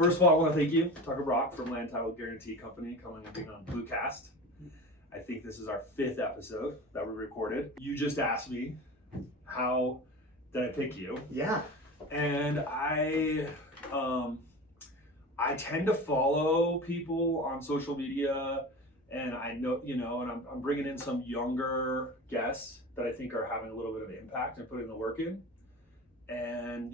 First of all, I want to thank you, Tucker Brock from Land Title Guarantee Company, coming and being on Bluecast. I think this is our 5th episode that we recorded. You just asked me, how did I pick you? Yeah. And I tend to follow people on social media, and I know, and I'm bringing in some younger guests that I think are having a little bit of impact and putting the work in. And,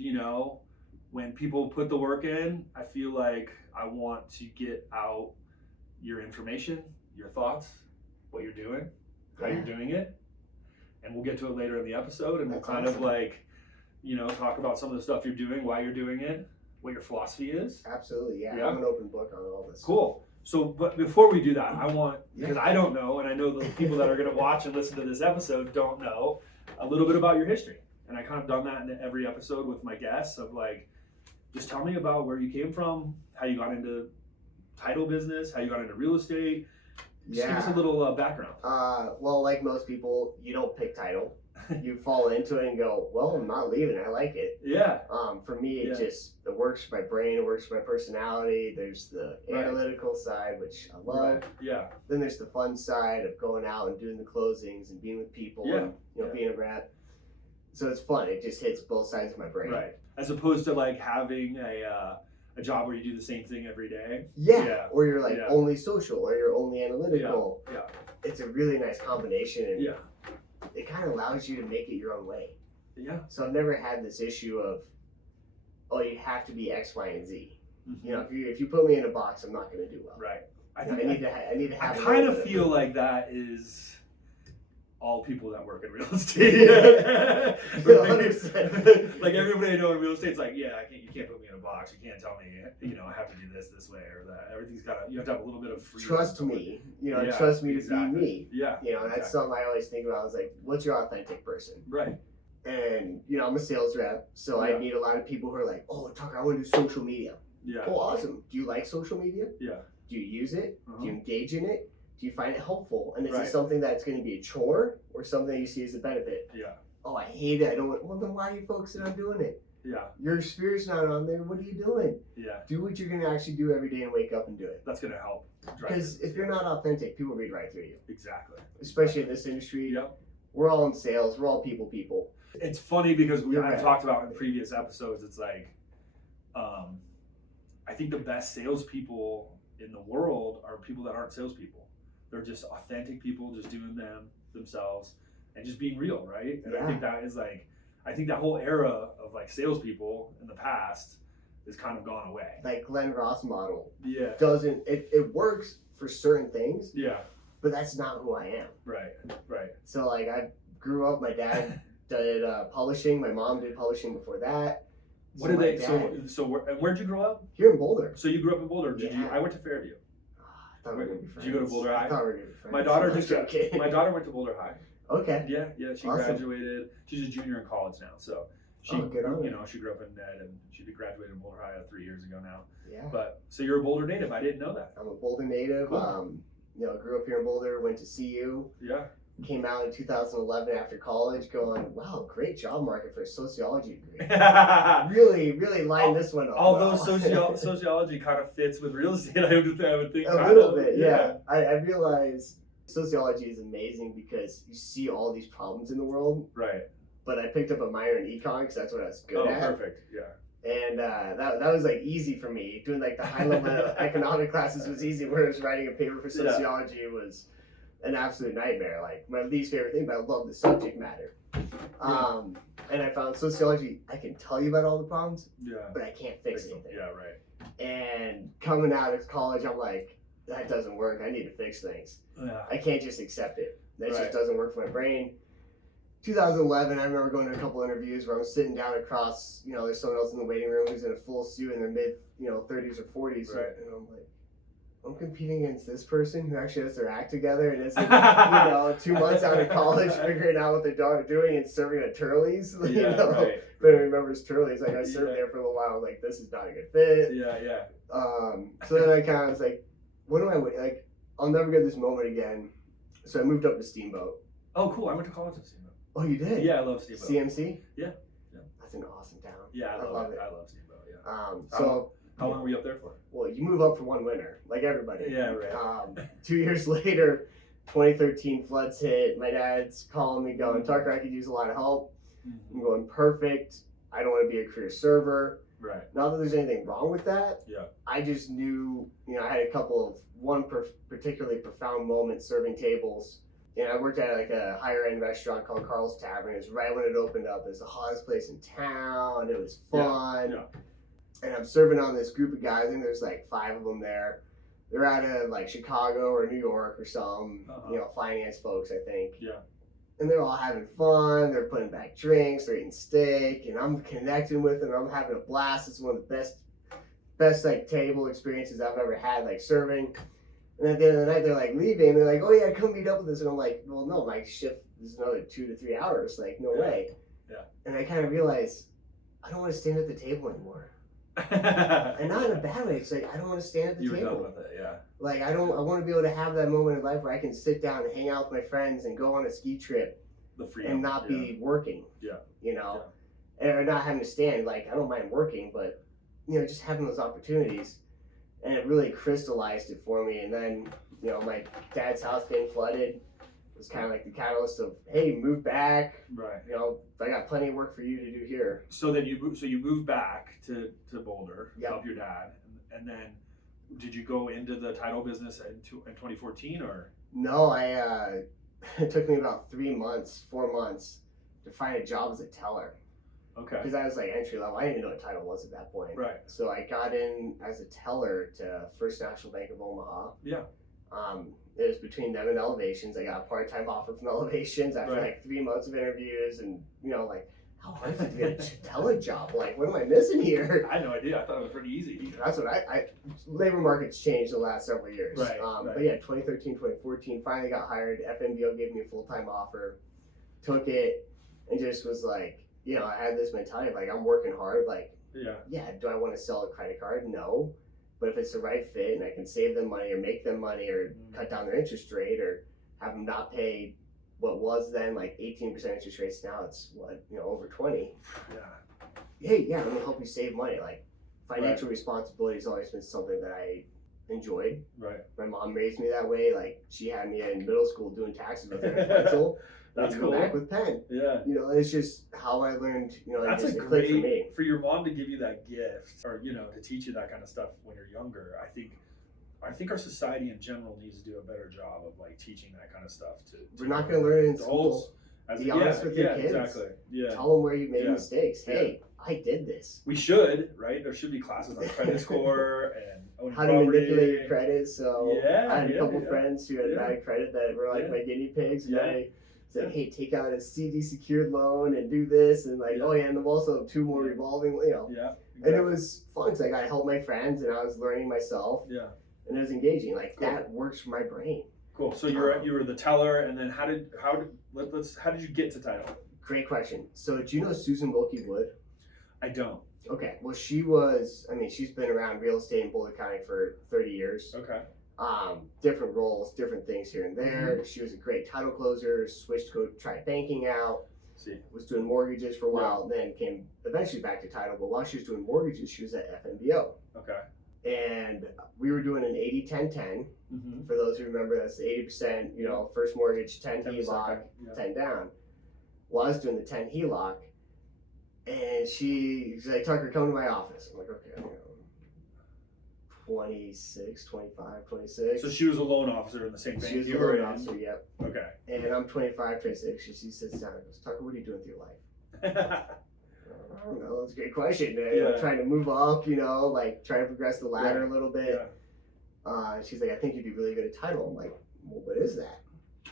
when people put the work in, I feel like I want to get out your information, your thoughts, what you're doing, how you're doing it. And we'll get to it later in the episode, and That's we'll kind awesome. of talk about some of the stuff you're doing, why you're doing it, what your philosophy is. Absolutely, yeah. Yeah. I'm an open book on all this. Cool. So, but before we do that, I want, because I don't know, and I know the people that are going to watch and listen to this episode don't know, a little bit about your history. And I kind of done that in every episode with my guests of like, just tell me about where you came from, how you got into title business, how you got into real estate. Just give us a little background. Well, like most people, you don't pick title. You fall into it and go, well, I'm not leaving. I like it. Yeah. For me, it works for my brain. It works for my personality. There's the Right. analytical side, which I love. Right. Yeah. Then there's the fun side of going out and doing the closings and being with people and being a rep. So it's fun. It just hits both sides of my brain. Right. As opposed to like having a job where you do the same thing every day. Yeah. Yeah. Or you're like Yeah. only social, or you're only analytical. Yeah. It's a really nice combination, and Yeah. it kind of allows you to make it your own way. Yeah. So I've never had this issue of, oh, you have to be X, Y, and Z. If you put me in a box, I'm not going to do well. Right. I need to I have. kind of feel like that is all people that work in real estate. 100%. Like everybody I know in real estate is like, you can't put me in a box. You can't tell me, I have to do this way or that. Everything's you have to have a little bit of freedom. Trust me. Yeah, trust me exactly. to be me. Yeah. And that's something I always think about. I was like, what's your authentic person? Right. And I'm a sales rep, so Yeah. I meet a lot of people who are like, oh, Tucker, I want to do social media. Yeah. Oh, awesome. Do you like social media? Yeah. Do you use it? Uh-huh. Do you engage in it? Do you find it helpful? And is Right. it something that's going to be a chore or something that you see as a benefit? Yeah. Oh, I hate it. I don't. Well, then why are you focusing on doing it? Yeah. Your spirit's not on there. What are you doing? Yeah. Do what you're going to actually do every day and wake up and do it. That's gonna help. Because if you're not authentic, people read right through you. Exactly. Especially in this industry. Yep. We're all in sales. We're all people. It's funny because You're I've right. talked about in previous episodes. It's like, I think the best salespeople in the world are people that aren't salespeople. They're just authentic people, just doing themselves, and just being real, right? And I think that is like, I think that whole era of like salespeople in the past has kind of gone away. Like Glenn Ross model Yeah. doesn't. It works for certain things, Yeah. but that's not who I am. Right. Right. So like I grew up. My dad did publishing. My mom did publishing before that. What did my they? dad- So where'd you grow up? Here in Boulder. So you grew up in Boulder? Yeah. I went to Fairview. I thought we were gonna be Did friends. you go to Boulder High? I thought we were gonna be friends. My daughter I'm just joking. my daughter went to Boulder High. Okay. Yeah, she Awesome. graduated. She's a junior in college now, so she, Good on her. she grew up in Ned, and she graduated in Boulder High 3 years ago now. Yeah. But so you're a Boulder native? I didn't know that. I'm a Boulder native. Cool. Grew up here in Boulder. Went to CU. Yeah. Came out in 2011 after college, going, wow, great job market for a sociology degree. Really, really lined this one up. Although well. sociology kind of fits with real estate, I would think. A little bit, yeah. I realize sociology is amazing because you see all these problems in the world. Right. But I picked up a minor in econ because that's what I was good at. Perfect. Yeah. And that was like easy for me. Doing like the high level economic classes was easy, whereas writing a paper for sociology was an absolute nightmare. Like my least favorite thing, but I love the subject matter. And I found sociology, I can tell you about all the problems, but I can't fix anything. Yeah, right. And coming out of college, I'm like, that doesn't work. I need to fix things. Yeah. I can't just accept it. That Right. just doesn't work for my brain. 2011, I remember going to a couple interviews where I'm sitting down across, there's someone else in the waiting room who's in a full suit in their mid, 30s or 40s. Right. And I'm like, I'm competing against this person who actually has their act together and isn't, 2 months out of college figuring out what they're doing and serving at Turley's. Yeah, right. But I remembers Turley's. Like I served there for a little while. I was like, this is not a good fit. Yeah. So then I kind of was like, what do I like? I'll never get this moment again. So I moved up to Steamboat. Oh, cool. I went to college at Steamboat. Oh, you did? Yeah, I love Steamboat. CMC? Yeah. That's an awesome town. Yeah, I love it. I love Steamboat. Yeah. How long were you up there for? Well, you move up for one winter, like everybody. Yeah, right. 2 years later, 2013 floods hit. My dad's calling me going, Tucker, I could use a lot of help. I'm going, perfect. I don't want to be a career server. Right. Not that there's anything wrong with that. Yeah. I just knew, I had a couple of one particularly profound moment serving tables. And I worked at like a higher end restaurant called Carl's Tavern. It was right when it opened up. It was the hottest place in town. It was fun. Yeah. And I'm serving on this group of guys. I think there's like 5 of them there. They're out of like Chicago or New York or some, finance folks, I think. Yeah. And they're all having fun. They're putting back drinks. They're eating steak, and I'm connecting with them. I'm having a blast. It's one of the best like table experiences I've ever had, like serving. And at the end of the night, they're like leaving. They're like, "Oh yeah, come meet up with us." And I'm like, "Well, no, my shift is another 2 to 3 hours. Like, no way." Yeah. And I kind of realized I don't want to stand at the table anymore. And not in a bad way. It's like I don't want to stand at the table. You were done with it, yeah. Like I want to be able to have that moment in life where I can sit down and hang out with my friends and go on a ski trip The freedom. and not be working. Yeah. Or not having to stand. Like I don't mind working, but just having those opportunities, and it really crystallized it for me. And then my dad's house getting flooded was kind of like the catalyst of, hey, move back. Right. I got plenty of work for you to do here. So then you moved back to Boulder, Yep. help your dad, and then did you go into the title business in 2014 or? No, it took me about 4 months to find a job as a teller. Okay. Because I was like entry level. I didn't even know what title was at that point. Right. So I got in as a teller to First National Bank of Omaha. Yeah. It was between them and Elevations. I got a part-time offer from Elevations after Right. like 3 months of interviews, and like, how hard is it to get a teller job? Like, what am I missing here? I had no idea. I thought it was pretty easy. That's what labor market's changed the last several years. Right, But yeah, 2013, 2014, finally got hired. FNBO gave me a full-time offer, took it, and just was like, I had this mentality of like, I'm working hard. Like, Yeah. do I want to sell a credit card? No. But if it's the right fit and I can save them money or make them money or cut down their interest rate or have them not pay what was then like 18% interest rates, now it's over 20. Yeah. Hey, yeah, let me help you save money. Like financial responsibility has always been something that I enjoyed. Right. My mom raised me that way. Like she had me in middle school doing taxes with her pencil. That's and cool. go back with pen. Yeah. It's just how I learned. That's it a clicked for me. great for your mom to give you that gift, or to teach you that kind of stuff when you're younger. I think our society in general needs to do a better job of like teaching that kind of stuff to We're not going to learn it in adults. school. Be honest with your kids. Exactly. Yeah. Tell them where you made mistakes. Hey, I did this. We should, right? There should be classes on credit score and owning How to property. manipulate your credit. So I had a couple yeah. friends who had bad credit that were like my guinea pigs. And I said, hey, take out a CD secured loan and do this. And like, oh yeah, and I'm also 2 more revolving, Yeah. Exactly. And it was fun because I got to help my friends and I was learning myself. Yeah. And it was engaging. Like that works for my brain. Cool. So you were the teller, and then how did you get to title? Great question. So do you know Susan Wilkie Wood? I don't. Okay. Well, she's been around real estate in Boulder County for 30 years. Okay. Different roles, different things here and there. She was a great title closer, switched to go try banking out, was doing mortgages for a while, then came eventually back to title. But while she was doing mortgages, she was at FNBO. Okay. And we were doing an 80-10-10. For those who remember, that's 80%, first mortgage, 10 HELOC, 10 down. Well, I was doing the 10 HELOC, and she's like, Tucker, come to my office. I'm like, okay, 26, 25, 26. So she was a loan officer in the same bank She was you a were loan in. officer, yep. Okay. And I'm 25, 26. She sits down and goes, Tucker, what are you doing with your life? I don't know. That's a great question. Trying to move up, like trying to progress the ladder a little bit. She's like, I think you'd be really good at title. I'm like, well, what is that?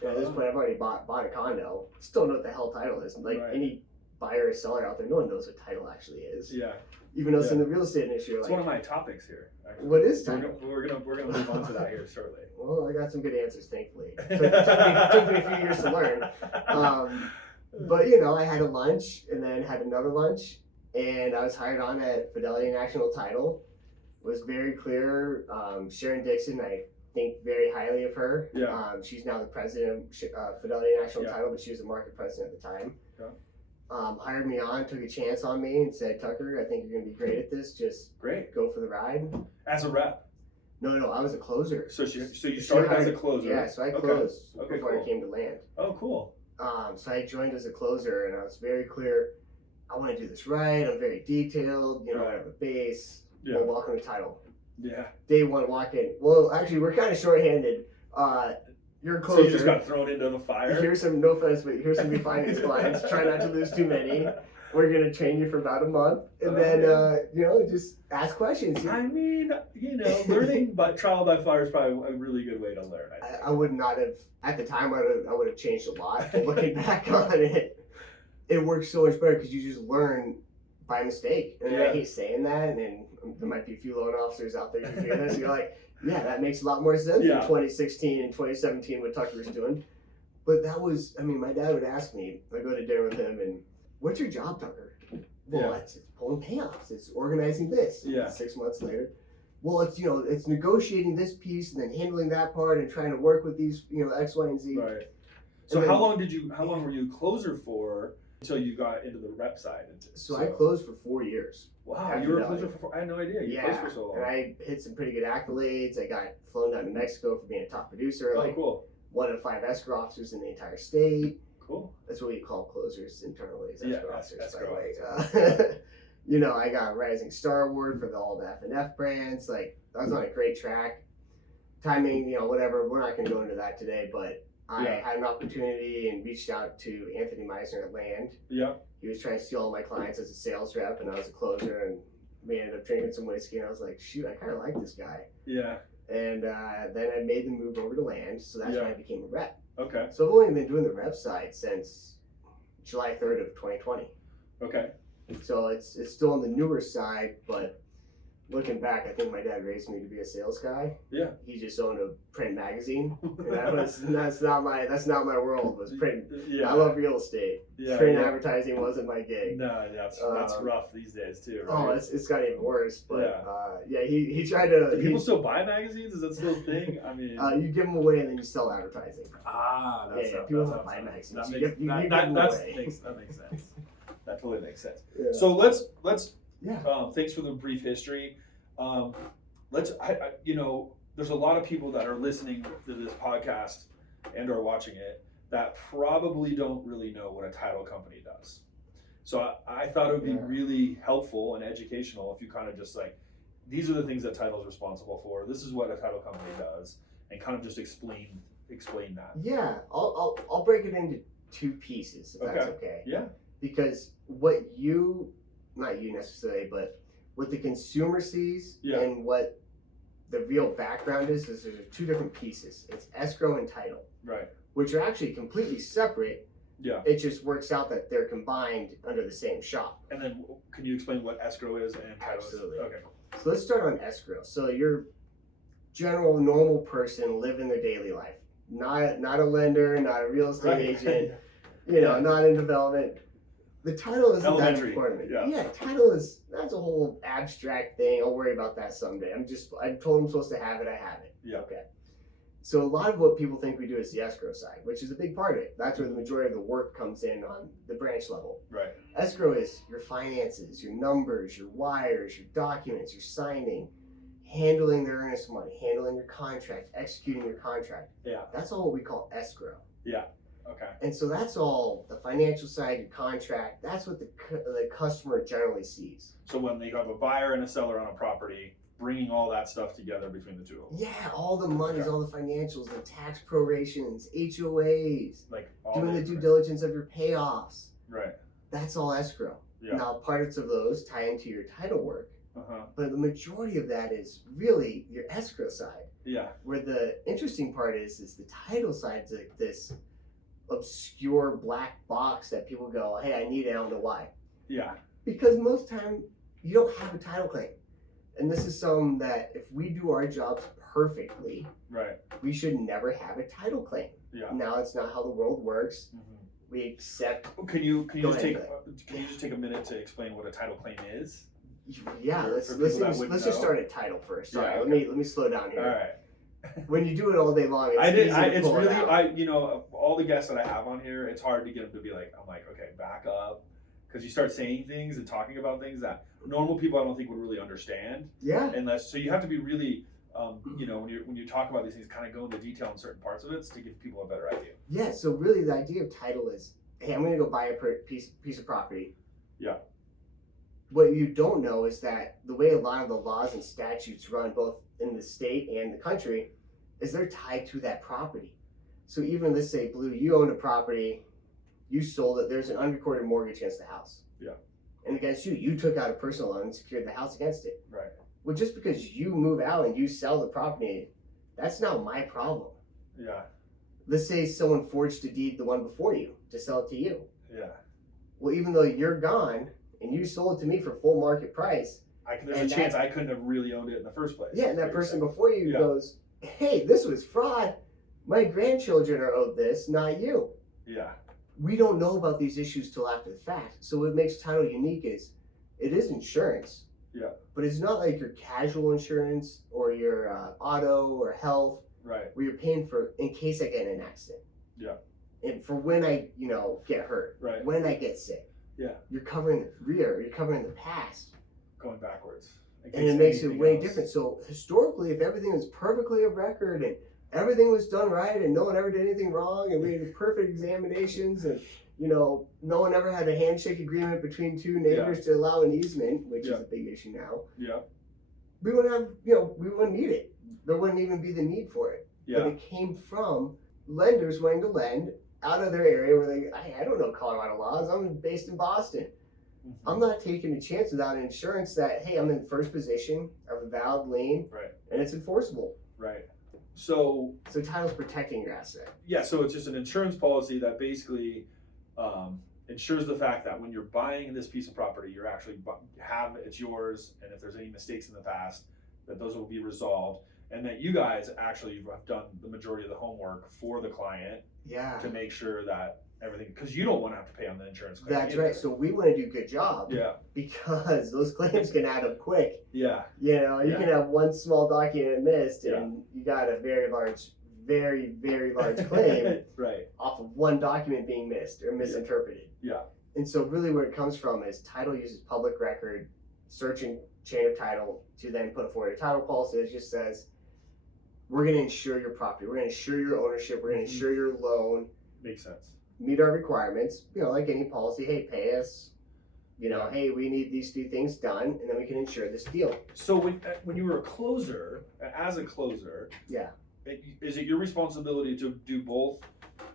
And at this point, I've already bought a condo. Still know what the hell title is. Like any buyer or seller out there, no one knows what title actually is. Yeah. Even though it's in the real estate industry. It's one of my topics here. Actually. What is title? We're gonna move on to that here shortly. Well, I got some good answers, thankfully. Took me a few years to learn. But I had a lunch and then had another lunch, and I was hired on at Fidelity National Title. Was very clear. Sharon Dixon, I think very highly of her. Yeah. She's now the president of Fidelity National Title, but she was the market president at the time. Yeah. hired me on, took a chance on me, and said, Tucker, I think you're going to be great at this. Just Great. go for the ride. As a rep. No, I was a closer. So you started as a closer. Yeah, so I Okay. closed Okay, before cool. I came to land. Oh, cool. So I joined as a closer, and I was very clear. I want to do this right. I'm very detailed. You know, I have a base. Yeah. Well, welcome to title. Yeah. Day one walk in. Well, actually, we're kind of shorthanded. You're a So closer. you just got thrown into the fire? Here's some, no offense, but here's some refinance clients. Try not to lose too many. We're going to train you for about a month. And then, you know, just ask questions. I mean, you know, learning by trial by fire is probably a really good way to learn. I think. I would not have, at the time, I would have changed a lot. Looking back on it, it works so much better because you just learn by mistake. And I hate saying that. And then there might be a few loan officers out there who hear this. You're like, yeah, that makes a lot more sense than 2016 and 2017 what Tucker was doing. But that was, I mean, my dad would ask me, I go to dinner with him, and what's your job, Tucker? Well, it's pulling payoffs. It's organizing this. Yeah. 6 months later. Well, it's, you know, it's negotiating this piece and then handling that part and trying to work with these, you know, X, Y, and Z. Right. So how long were you closer for until you got into the rep side? So I closed for 4 years. Wow, you were a closer for I had no idea. You closed for so long. And I hit some pretty good accolades. I got flown down to Mexico for being a top producer. Oh, cool. 1 of 5 escrow officers in the entire state. Cool. That's what we call closers internally, is Yeah, escrow officers, escrow by the way. You know, I got a Rising Star Award for all the F&F brands. Like, I was on a great track. Timing, you know, whatever. We're not going to go into that today, but I had an opportunity and reached out to Anthony Meisner at Land. Yeah. He was trying to steal all my clients as a sales rep, and I was a closer, and we ended up drinking some whiskey, and I was like, shoot, I kind of like this guy. Yeah. And then I made the move over to Land, so that's when I became a rep. Okay. So I've only been doing the rep side since July 3rd of 2020. Okay. So it's still on the newer side, but looking back, I think my dad raised me to be a sales guy. Yeah. He just owned a print magazine, and that's not my world. Was print. Yeah. I love real estate. Yeah. Print advertising wasn't my gig. No, that's rough these days too. Right? Oh, it's got even worse. But he tried to. Do people still buy magazines? Is that still a thing? I mean, you give them away and then you sell advertising. That's people don't buy magazines. That makes sense. That totally makes sense. Yeah. So let's Yeah. thanks for the brief history. You know, there's a lot of people that are listening to this podcast and are watching it that probably don't really know what a title company does. So I thought it would be really helpful and educational if you kind of just like, these are the things that title is responsible for. This is what a title company does, and kind of just explain that. Yeah, I'll break it into 2 pieces if that's okay. Yeah. Because what not you necessarily, but what the consumer sees and what the real background is there's 2 different pieces. It's escrow and title. Right. Which are actually completely separate. Yeah. It just works out that they're combined under the same shop. And then can you explain what escrow is and title is? Absolutely. Okay. So let's start on escrow. So your general normal person living their daily life. Not a lender, not a real estate agent, you know, not in development. The title isn't that important. Title that's a whole abstract thing. I'll worry about that someday. I told them I'm supposed to have it, I have it. Yeah. Okay. So a lot of what people think we do is the escrow side, which is a big part of it. That's where the majority of the work comes in on the branch level. Right. Escrow is your finances, your numbers, your wires, your documents, your signing, handling the earnest money, handling your contract, executing your contract. Yeah. That's all what we call escrow. Yeah. Okay. And so that's all the financial side, your contract. That's what the customer generally sees. So when they have a buyer and a seller on a property, bringing all that stuff together between the 2 of them. Yeah, all the monies, all the financials, the tax prorations, HOAs, like all doing the due diligence of your payoffs. Right. That's all escrow. Yeah. Now, parts of those tie into your title work, Uh-huh. but the majority of that is really your escrow side. Yeah. Where the interesting part is the title side's like this obscure black box that people go, hey, I need it, I don't know why. Yeah. Because most time you don't have a title claim. And this is something that if we do our jobs perfectly, Right. we should never have a title claim. Yeah. Now it's not how the world works. Mm-hmm. We accept. Can you just take a minute to explain what a title claim is? Yeah, let's just start at title first. Sorry, Yeah, okay. let me slow down here. All right. When you do it all day long, you know, all the guests that I have on here, it's hard to get them to be like, I'm like, okay, back up. because you start saying things and talking about things that normal people I don't think would really understand Yeah. unless. So you have to be really, you know, when you talk about these things, kind of go into detail in certain parts of it to give people a better idea. Yeah. So really, the idea of title is, hey, I'm going to go buy a piece of property. Yeah. What you don't know is that the way a lot of the laws and statutes run, both in the state and the country, is they're tied to that property. So even let's say, Blue, you owned a property, you sold it, there's an unrecorded mortgage against the house. Yeah. And against you took out a personal loan and secured the house against it. Right. Well, just because you move out and you sell the property, that's not my problem. Yeah. Let's say someone forged a deed, the one before you, to sell it to you. Yeah. Well, even though you're gone and you sold it to me for full market price, There's a and chance I couldn't have really owned it in the first place. yeah, and that What you're person saying. before you Yeah. goes, hey, this was fraud. My grandchildren are owed this, not you. Yeah. We don't know about these issues till after the fact. So what makes title unique is it is insurance. Yeah. But it's not like your casual insurance or your auto or health Right. where you're paying for in case I get in an accident. Yeah. And for when I, get hurt, Right. when I get sick. Yeah. You're covering the rear, you're covering the past. Going backwards. In And it case makes it anything way else. different. So historically, if everything was perfectly a record and everything was done right and no one ever did anything wrong and we had perfect examinations and no one ever had a handshake agreement between two neighbors to allow an easement, which is a big issue now. Yeah. We wouldn't have, we wouldn't need it. There wouldn't even be the need for it. But Yeah. it came from lenders wanting to lend out of their area where I don't know Colorado laws. I'm based in Boston. Mhm. I'm not taking a chance without insurance that, hey, I'm in first position of a valid lien Right. and it's enforceable. Right. So So title's protecting your asset. yeah, so it's just an insurance policy that basically ensures the fact that when you're buying this piece of property, you're actually it's yours, and if there's any mistakes in the past, that those will be resolved, and that you guys actually have done the majority of the homework for the client Yeah. to make sure that everything, because you don't want to have to pay on the insurance claim. That's either. right. So we want to do a good job Yeah. because those claims can add up quick. Yeah. You Yeah. can have one small document missed Yeah. and you got a very large, very, very large claim Right. off of one document being missed or misinterpreted. Yeah. And so really where it comes from is title uses public record, searching chain of title to then put forward a title policy that just says, we're going to insure your property. We're going to insure your ownership. We're going to Mhm. insure your loan, Makes sense. meet our requirements, like any policy. Hey, pay us. Yeah. Hey, we need these few things done and then we can insure this deal. So when you were a closer, as a closer, Yeah. is it your responsibility to do both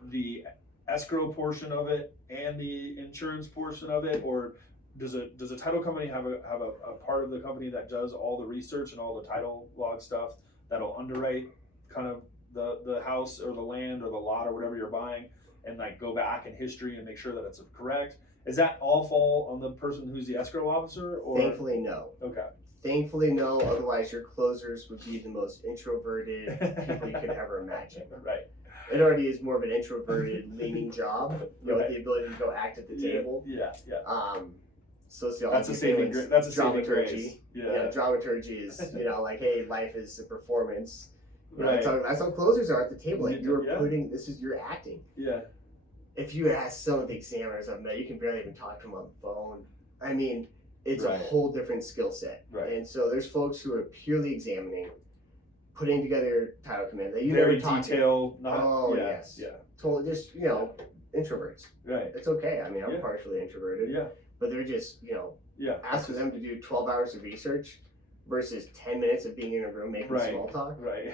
the escrow portion of it and the insurance portion of it, or does a title company have a part of the company that does all the research and all the title log stuff that'll underwrite kind of the house or the land or the lot or whatever you're buying and like go back in history and make sure that it's correct? Is that all fall on the person who's the escrow officer, or? Thankfully, no. Okay. Thankfully, no. Otherwise, your closers would be the most introverted people you could ever imagine. Right. It already is more of an introverted leaning job, with Right. the ability to go act at the table. Yeah. Sociology. That's a saving feelings, That's a saving dramaturgy. grace. Yeah, dramaturgy is, like, hey, life is a performance. Right. That's how closers are at the table. Like, you're Yeah. you're acting. Yeah. If you ask some of the examiners I've met, you can barely even talk to them on the phone. I mean, it's a Right. whole different skill set. Right. And so there's folks who are purely examining, putting together title command that you Very never talk to. detailed. Not. Oh, yeah, yes. Yeah. Totally, just, introverts. Right. It's okay. I mean, I'm Yeah. partially introverted. Yeah. But they're just, Yeah. ask for them to do 12 hours of research versus 10 minutes of being in a room making Right. small talk. Right.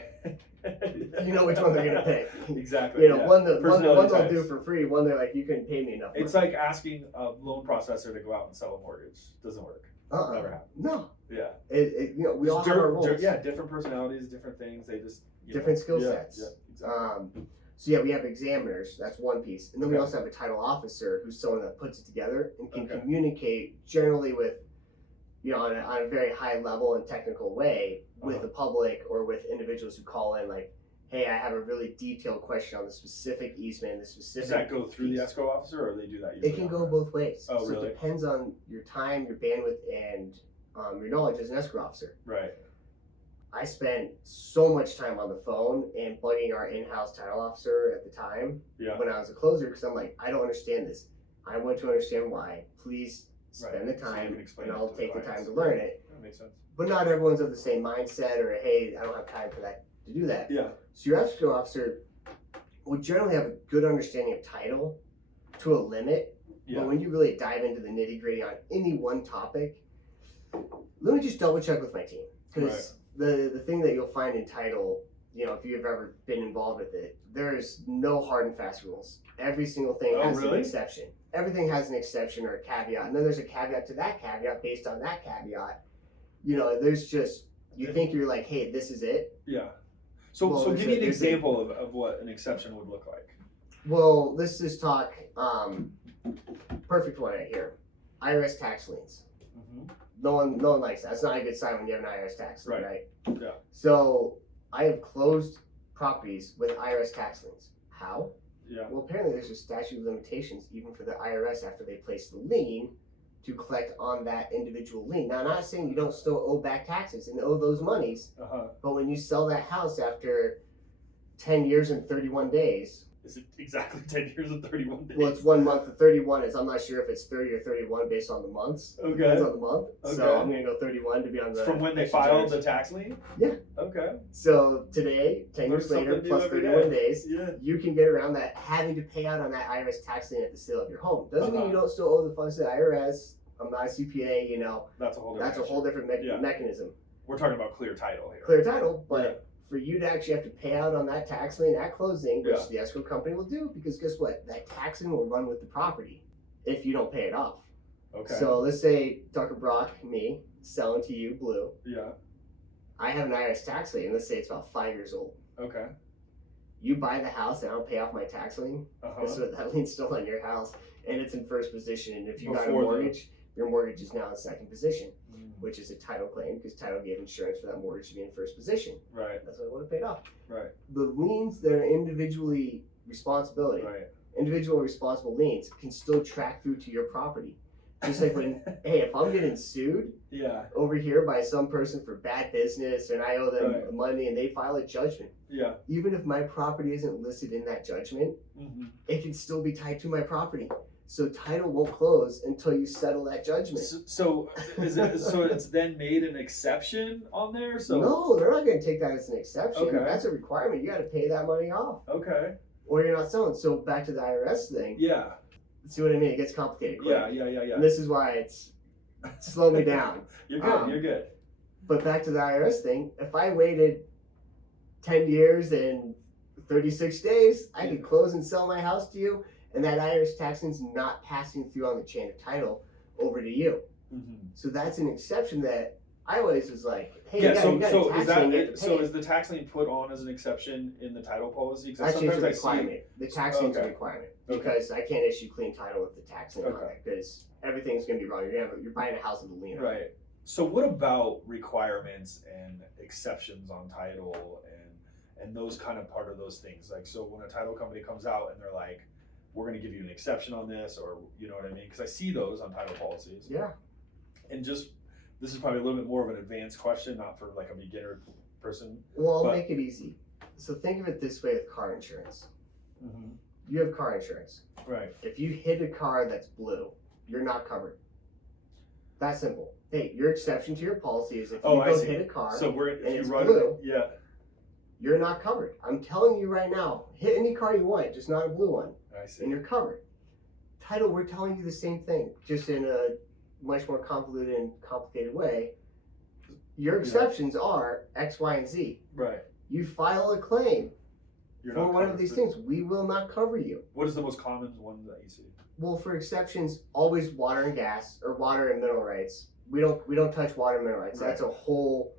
You know which one they're going to pick. Exactly. Yeah. One they'll Personality do types. for free, one they're like, you couldn't pay me enough. It's like asking a loan processor to go out and sell a mortgage. Doesn't work. Never happened. No. Yeah. We all have our roles. Yeah. Different personalities, different things. They just Different skill yeah, sets. Yeah. Exactly. So yeah, we have examiners. That's one piece, and then we Okay. also have a title officer who's someone that puts it together and can Okay. communicate generally with, on a very high level and technical way with Uh-huh. the public or with individuals who call in like, hey, I have a really detailed question on the specific easement, the specific. Does that go through the piece. escrow officer, or they do that? Usually It can on go their- both ways. Oh, so really? it depends on your time, your bandwidth, and your knowledge as an escrow officer. Right. I spent so much time on the phone and bugging our in-house title officer at the time Yeah. when I was a closer because I'm like, I don't understand this. I want to understand why. Please spend the So you time, can explain and it I'll to the take the time clients. to learn it. That makes sense. But not everyone's of the same mindset, or hey, I don't have time for that to do that. Yeah. So your escrow officer will generally have a good understanding of title to a limit. Yeah. But when you really dive into the nitty gritty on any one topic, let me just double check with my team, because the thing that you'll find in title, you know, if you've ever been involved with it, there's no hard and fast rules. Every single thing has an exception. Everything has an exception or a caveat, and then there's a caveat to that caveat based on that caveat. You know, there's just, you think you're like, hey, this is it. Yeah. So Well, give me an example of what an exception would look like. Well, let's just talk. Perfect one right here. IRS tax liens. Mm-hmm. No one likes that. It's not a good sign when you have an IRS tax lien, right? Yeah. So I have closed properties with IRS tax liens. How? Yeah. Well, apparently there's a statute of limitations even for the IRS after they place the lien to collect on that individual lien. Now, I'm not saying you don't still owe back taxes and owe those monies, but when you sell that house after 10 years and 31 days, is it exactly 10 years and 31 days? well, it's 1 month of 31 is, I'm not sure if it's 30 or 31 based on the months. Okay. Depends on the month. Okay. So I'm going to go 31 to be on the. From when they extra filed charge. the tax lien? Yeah. Okay. So today, 10 years Learn later, something plus new every 31 day. days, Yeah. you can get around that having to pay out on that IRS tax lien at the sale of your home. Doesn't mean you don't still owe the funds to the IRS. I'm not a CPA, you know. That's a whole different That's a whole different mechanism. We're talking about clear title here. Clear title, but for you to actually have to pay out on that tax lien at closing, which Yeah. the escrow company will do, because guess what? That tax lien will run with the property if you don't pay it off. Okay. So let's say Dr. Brock, me, selling to you, Blue. Yeah. I have an IRS tax lien. Let's say it's about 5 years old. Okay. You buy the house and I don't pay off my tax lien. Guess what? That lien's still on your house and it's in first position. And if you got a mortgage, your mortgage is now in second position, which is a title claim because title gave insurance for that mortgage to be in first position. Right. That's why I want to pay it off. Right. The liens that are individually responsibility, Right. individual responsible liens can still track through to your property. Just like when, hey, if I'm getting sued Yeah. over here by some person for bad business and I owe them Right. money and they file a judgment, Yeah. even if my property isn't listed in that judgment, Mm-hmm. it can still be tied to my property. So title won't close until you settle that judgment. So is it so it's then made an exception on there? So No, they're not going to take that as an exception. Okay. That's a requirement. You got to pay that money off, Okay. or you're not selling. So back to the IRS thing. Yeah. See what I mean? It gets complicated. Quick. Yeah. And this is why it's slow me down. You're good. You're good. But back to the IRS thing. If I waited 10 years and 36 days, I could close and sell my house to you, and that IRS tax lien's not passing through on the chain of title over to you. Mm-hmm. So that's an exception that I always was like, hey, Yeah. you got So a tax is that lien, you have to so pay is it. the tax lien put on as an exception in the title policy? Because Actually, it's a sometimes I see. requirement. The tax lien's a Okay. requirement Okay. because I can't issue clean title with the tax lien on Okay. it because everything's going to be wrong. You're buying a house with a lien on it. Right. So what about requirements and exceptions on title and those kind of part of those things? Like, so when a title company comes out and they're like, we're going to give you an exception on this, or you know what I mean? Because I see those on title policies. Yeah. And just, this is probably a little bit more of an advanced question, not for like a beginner person. Well, I'll But- make it easy. So think of it this way with car insurance. Mm-hmm. You have car insurance. Right. If you hit a car that's blue, you're not covered. That simple. Hey, your exception to your policy is if you I go see. hit a car, So we're, and if it's you run blue. yeah. you're not covered. I'm telling you right now, hit any car you want, just not a blue one, I see. and you're covered. Title, we're telling you the same thing, just in a much more convoluted and complicated way. Your exceptions are X, Y, and Z. Right. You file a claim You're for not one of covered these for- things, we will not cover you. What is the most common one that you see? Well, for exceptions, always water and gas or water and mineral rights. We don't touch water and mineral rights. Right. That's a whole.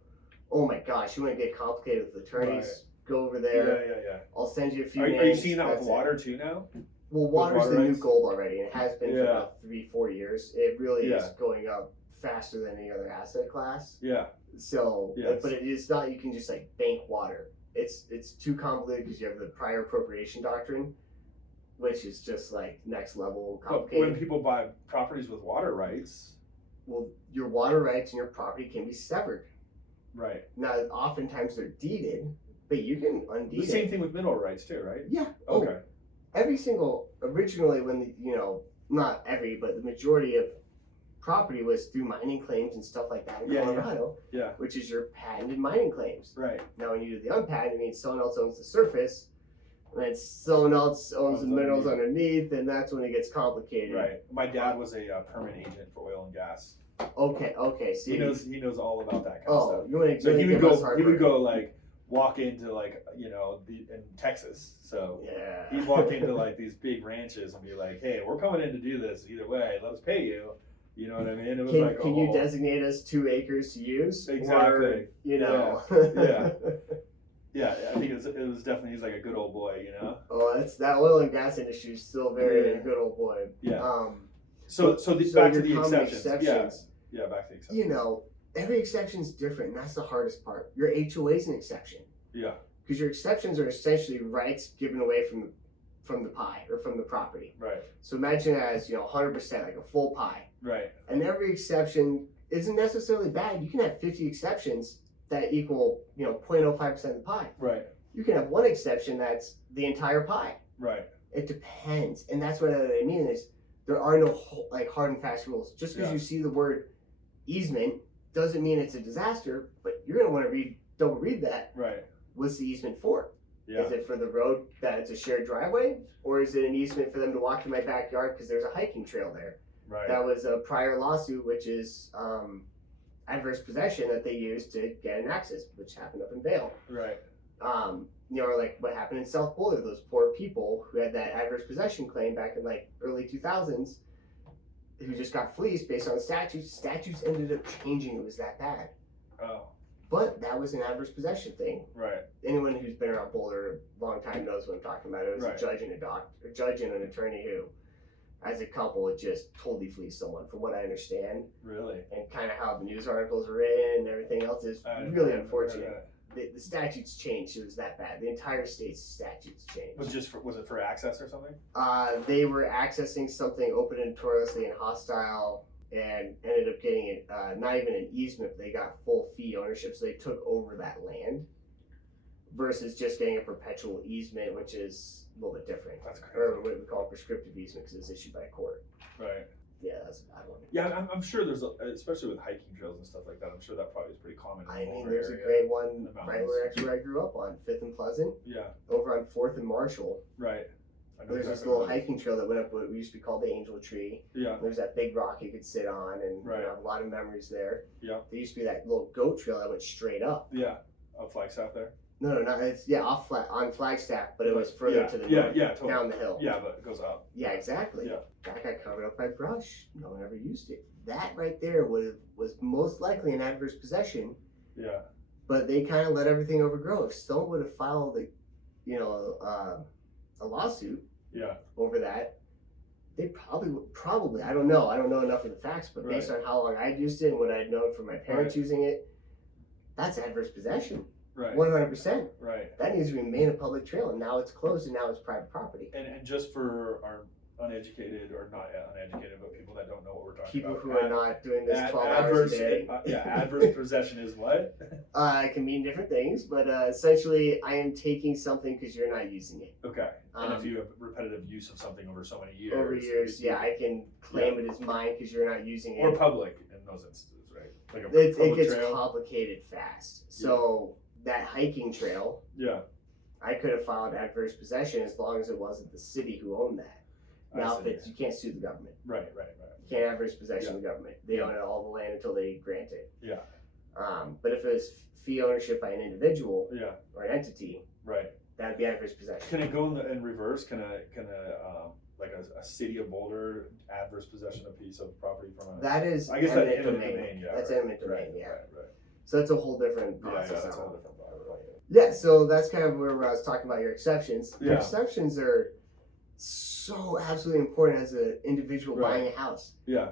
Oh my gosh, you want to get complicated with attorneys? Right. Go over there. Yeah. I'll send you a few Are names. you seeing that with That's it. water too now? Well, water's water the new rights? gold already, and it has been for Yeah. about 3-4 years. It really is Yeah. going up faster than any other asset class. Yeah. So, Yes. but it is not. You can just like bank water. It's too convoluted because you have the prior appropriation doctrine, which is just like next level But complicated. when people buy properties with water rights, Well, your water rights and your property can be severed. right? Now, oftentimes they're deeded, but you can undeed The same it. thing with mineral rights too, right? Yeah. Okay. Every single originally when not every, but the majority of property was through mining claims and stuff like that in Colorado, which is your patented mining claims. Right. Now, when you do the unpatented, it means someone else owns the surface, and then someone else owns the minerals underneath, and that's when it gets complicated. Right. My dad was a permit agent for oil and gas. Okay. See, he knows all about that kind of stuff. You want to? So he would go like walk into like in Texas. So he'd walk into like these big ranches and be like, "Hey, we're coming in to do this. Either way, let us pay you." You know what I mean? It was can you designate us 2 acres to use? Exactly. Or, Yeah. Yeah, I think it was definitely, he's like a good old boy, Oh, that oil and gas industry is still very good old boy. Yeah. So back to the exceptions. Yeah, back to the exceptions. Every exception is different, and that's the hardest part. Your HOA is an exception. Yeah. Because your exceptions are essentially rights given away from the pie or from the property. Right. So imagine it as 100%, like a full pie. Right. And every exception isn't necessarily bad. You can have 50 exceptions that equal 0.05% of the pie. Right. You can have one exception that's the entire pie. Right. It depends, and that's what I mean is there are no hard and fast rules. Just because you see the word easement doesn't mean it's a disaster, but you're gonna want to double read that. Right. What's the easement for? Yeah. Is it for the road that it's a shared driveway, or is it an easement for them to walk in my backyard because there's a hiking trail there? Right. That was a prior lawsuit, which is adverse possession that they used to get an access, which happened up in Vail. Right. Or like what happened in South Boulder, those poor people who had that adverse possession claim back in like early 2000s, who just got fleeced based on statutes. Statutes ended up changing. It was that bad. Oh. But that was an adverse possession thing. Right. Anyone who's been around Boulder a long time knows what I'm talking about. It was a judge and a judge and an attorney who, as a couple, it just totally fleeced someone, from what I understand. Really? And kind of how the news articles are written and everything else is really unfortunate. The statutes changed. It was that bad. The entire state's statutes changed. Was it for access or something? They were accessing something open and notoriously and hostile, and ended up getting it. Not even an easement, but they got full fee ownership, so they took over that land. Versus just getting a perpetual easement, which is a little bit different. That's crazy. Or what we call a prescriptive easement, because it's issued by a court. Right. Yeah, that's a bad one. Yeah, I'm sure there's, especially with hiking trails and stuff like that, I'm sure that probably is pretty common. I mean, there's a great one right where I grew up on 5th and Pleasant. Yeah. Over on 4th and Marshall. Right. There's this little hiking trail that went up what we used to call the Angel Tree. Yeah. There's that big rock you could sit on, and I have a lot of memories there. Yeah. There used to be that little goat trail that went straight up. Yeah. Up Flagstaff there? No, it's on Flagstaff, but it was further to the north, totally. down the hill. Yeah, but it goes up. Yeah, exactly. Yeah. That got covered up by brush. No one ever used it. That right there was most likely an adverse possession. Yeah. But they kind of let everything overgrow. If Stone would have filed a lawsuit over that, they probably I don't know enough of the facts, but based on how long I'd used it and what I'd known from my parents using it, that's adverse possession. Right. 100%. Right. That needs to remain a public trail, and now it's closed, and now it's private property. And just for our uneducated, or not uneducated, but people that don't know what we're talking about. People who are not doing this 12 hours a day. Adverse possession is what? It can mean different things, but essentially, I am taking something because you're not using it. Okay. And if you have repetitive use of something over so many years. Over years, I can claim it as mine because you're not using it. Or public in those instances, right? Like it gets complicated fast. So that hiking trail, I could have filed adverse possession as long as it wasn't the city who owned that. Now, you can't sue the government. Right. You can't adverse possession of the government. They own all the land until they grant it. Yeah. But if it was fee ownership by an individual or an entity, that'd be adverse possession. Can it go in reverse? Can a city of Boulder adverse possession a piece of property from a? That is eminent domain. That's eminent domain. Right. So that's a whole different process. Yeah, that's a whole different process. Yeah, so that's kind of where I was talking about your exceptions. Yeah. Your exceptions are so absolutely important as an individual buying a house. Yeah.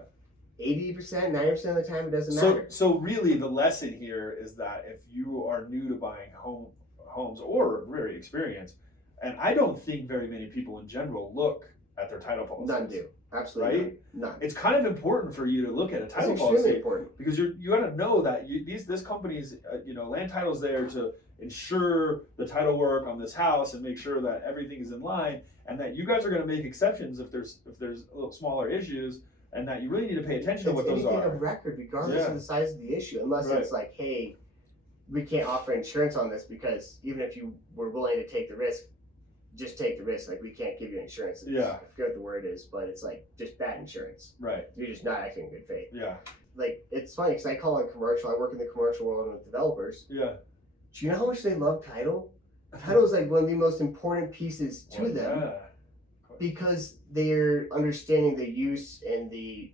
80%, 90% of the time, it doesn't matter. So really, the lesson here is that if you are new to buying homes or very experienced, and I don't think very many people in general look at their title policies. None do. Absolutely. Right? None. It's kind of important for you to look at a title policy. It's extremely important. Because you got to know that this company's land title's there to ensure the title work on this house and make sure that everything is in line, and that you guys are going to make exceptions if there's a little smaller issues, and that you really need to pay attention to It's what those anything are. of record, regardless Yeah. of the size of the issue, unless Right. it's like, hey, we can't offer insurance on this because even if you were willing to take the risk, just take the risk. Like, we can't give you insurance. Yeah. I forget what the word is, but it's like just bad insurance. Right. You're just not acting in good faith. Yeah. Like, it's funny because I call on commercial. I work in the commercial world with developers. Yeah. Do you know how much they love title? Title is like one of the most important pieces to Well, them yeah. because they're understanding the use and the